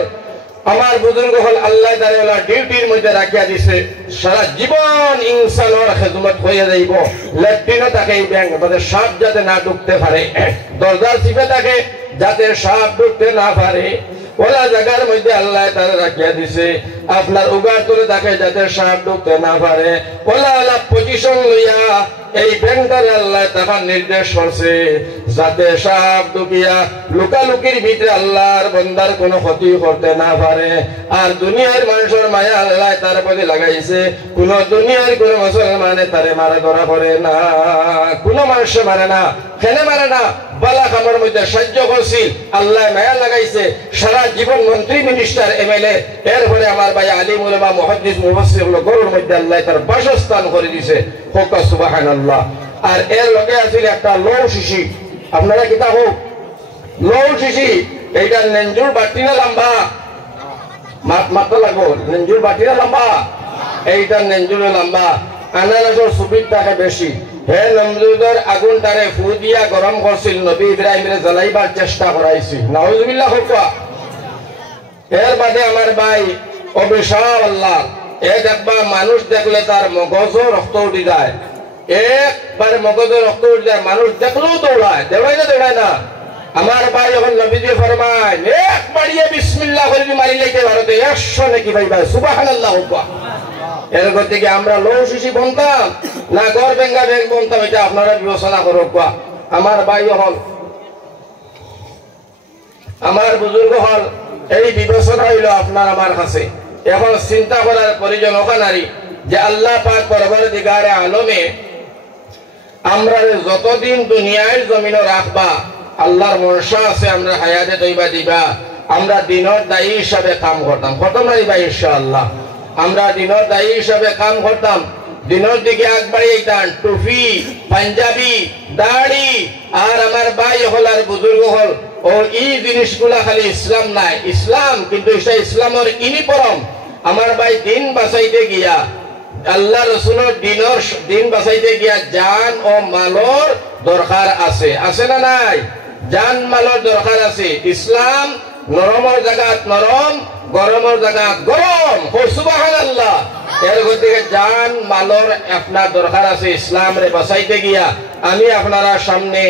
আমার বুজুর্গ হল আল্লাহ তাআলা ডিউটির মধ্যে রাখিয়া দিছে। সারা জীবন ইনসানের খেদমত হয়ে যাইব। ল্যাট্রিনও তাকে এই ব্যাংক তাদের সাপ যাতে না ঢুকতে পারে, দরজার চিপে থাকে যাতে সাপ ঢুকতে না পারে, ওলা জায়গার মধ্যে আল্লাহ তাআলা রাখিয়া দিছে। আপনার উগার তুলে থাকে যাতে সাপ ঢুকতে না পারে, ওলা ওলা পজিশন লইয়া এই ব্যাংকটারে আল্লাহ তাআলা নির্দেশ করছে যাতে সাপ ঢুকিয়া লুকালুকির ভিতরে আল্লাহর বান্দার কোনো ক্ষতি করতে না পারে। আর দুনিয়ার মানুষের মায়া আল্লাহ তার প্রতি লাগাইছে, কোন দুনিয়ার কোন মুসলমানে তারে মারা ধরা করে না, কোন মানুষ মারে না, খেলে মারে না, বালা কামের মধ্যে সাহায্য করছিল, আল্লাহ মায়া লাগাইছে। সারা জীবন মন্ত্রী মিনিস্টার এমএলএ, এরপরে আমার ভাই আলিম উলামা মুহাদ্দিস মুফাসসির হলো গরুর মধ্যে আল্লাহ তার বাসস্থান করে দিয়েছে। হোক সুবহানাল্লাহ। আর এর লগে আছে একটা লৌ শিশি, আপনারা কিতা হোক লৌ শিশি, এইটা নেঞ্জুর বাটি না লম্বা, মাত্র লাগবো নেঞ্জুর বাটি না লম্বা, এইটা নেঞ্জুরে লম্বা, আনারসের সুবিধ থাকে বেশি। হে নমরুদের আগুন তারে ফু দিয়া গরম করছিল, নবী ইব্রাহিমের জ্বালাইবার চেষ্টা করাইছিল। নাউজুবিল্লাহ হোক। এর বাদে আমার ভাই অবিশাল আল্লাহ এ দেখবা মানুষ দেখলে তার মগজও রক্ত উঠে যায়, একবার মগজের রক্ত উঠে যায়, মানুষ দেখলেও দৌড়ায়, দৌড়ায় না দৌড়ায় না। আমার ভাই যখন নবীজি ফরমায় এক বাড়িয়ে বিসমিল্লাহ করে মারি লাইতে ভারতে 100 নাকি ভাই ভাই সুবহানাল্লাহ হোক। এর থেকে আমরা লৌ শিশি বনতাম না গড় বেঙ্গা ব্যাংক বনতাম, এটা আপনারা বিবেচনা করুক। আমার ভাই হল আমার বুজুর্গ হল এই বিবেচনা হইল আপনার আমার কাছে। এখন চিন্তা করার প্রয়োজন ওখানারি যে আল্লাহ পাক পরবর্তীকারে আলমে আমরা যতদিন দুনিয়ার জমিনে রাখবা আল্লাহর মনসা আছে আমরা হায়াতে তৈবা দিবা, আমরা দিনের দায়ী হিসাবে কাম করতাম, খতম না ইনশাআল্লাহ। আমরা দিনের দায়ী হিসাবে কাম করতাম, দিনের দিকে একবারে টুপি পাঞ্জাবি দাড়ি। আর আমার ভাই হল আর বুজুর্গ হল ও এই জিনিসগুলা খালি ইসলাম নাই, ইসলাম কিন্তু ইসলামের ইউনিফর্ম। আমার ভাই দিন বাঁচাইতে গিয়া আল্লাহ রসুলের দিন বাঁচাইতে গিয়া জান ও মালর দরকার আছে, আছে না নাই? জান মালর দরকার আছে। ইসলাম নরমের জায়গাত নরম, গরমের জায়গাত গরম। সুবহানাল্লাহ। এর গতিকে জান মালর আপনার দরকার আছে। ইসলাম রে বাঁচাইতে গিয়া আমি আপনারা সামনে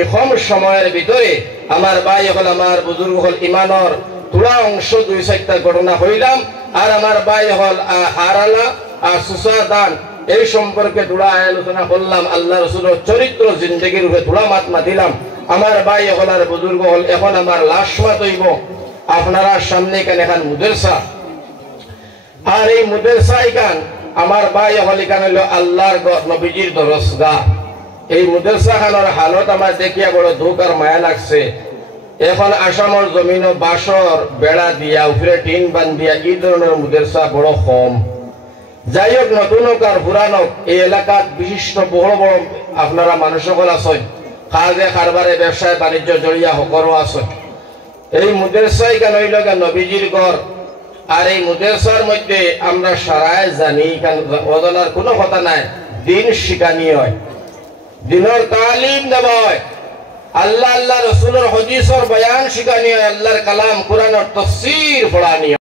এই কম সময়ের ভিতরে আমার ভাই হল আমার বুজুর্গ হল ইমানর তুলা অংশ 2-4টা ঘটনা হইলাম। আর আমার ভাই হল হারালা আর সুসা দান এই সম্পর্কে তুলা আলোচনা করলাম। আল্লাহ রসুলের চরিত্র জিন্দগির উপরে তুলা মাতমা দিলাম। আমার ভাই হল আর বুজুর্গ হল এখন আমার লাশ মাত হইব আপনারা সামনে এখানে এখন মুদেরসা। আর এই মুদেরসা এখান আমার ভাই হল এখান হইল আল্লাহর নবীজির দরসগাহ। এই মুদেরসা খানোর হালত আমার দেখিয়া বড় দুঃখ আর মায়া লাগছে। এখন আসামের জমিন বাঁশর বেড়া দিয়া উপরে টিন বান্ধিয়া এই ধরনের মুদেরসা বড় কম। যাই হোক নতুন হোক আর পুরান হোক এই এলাকার বিশিষ্ট বড় বড় আপনারা মানুষ সকল আছেন, কাজে কারবারে ব্যবসায় বাণিজ্য জড়িয়া হকরও আছেন। এই মুদেরসাই কেন হইল নবীজির ঘর। আর এই মুদেরসার মধ্যে আমরা সারায় জানি অজানার কোনো কথা নাই, দিন শিখানি হয়, দিনের তালিম দেব হয়, আল্লাহ আল্লাহ রসুলের হদিসের বয়ান শিখানি হয়, আল্লাহর কালাম কোরআনের তাফসীর পড়ানি হয়।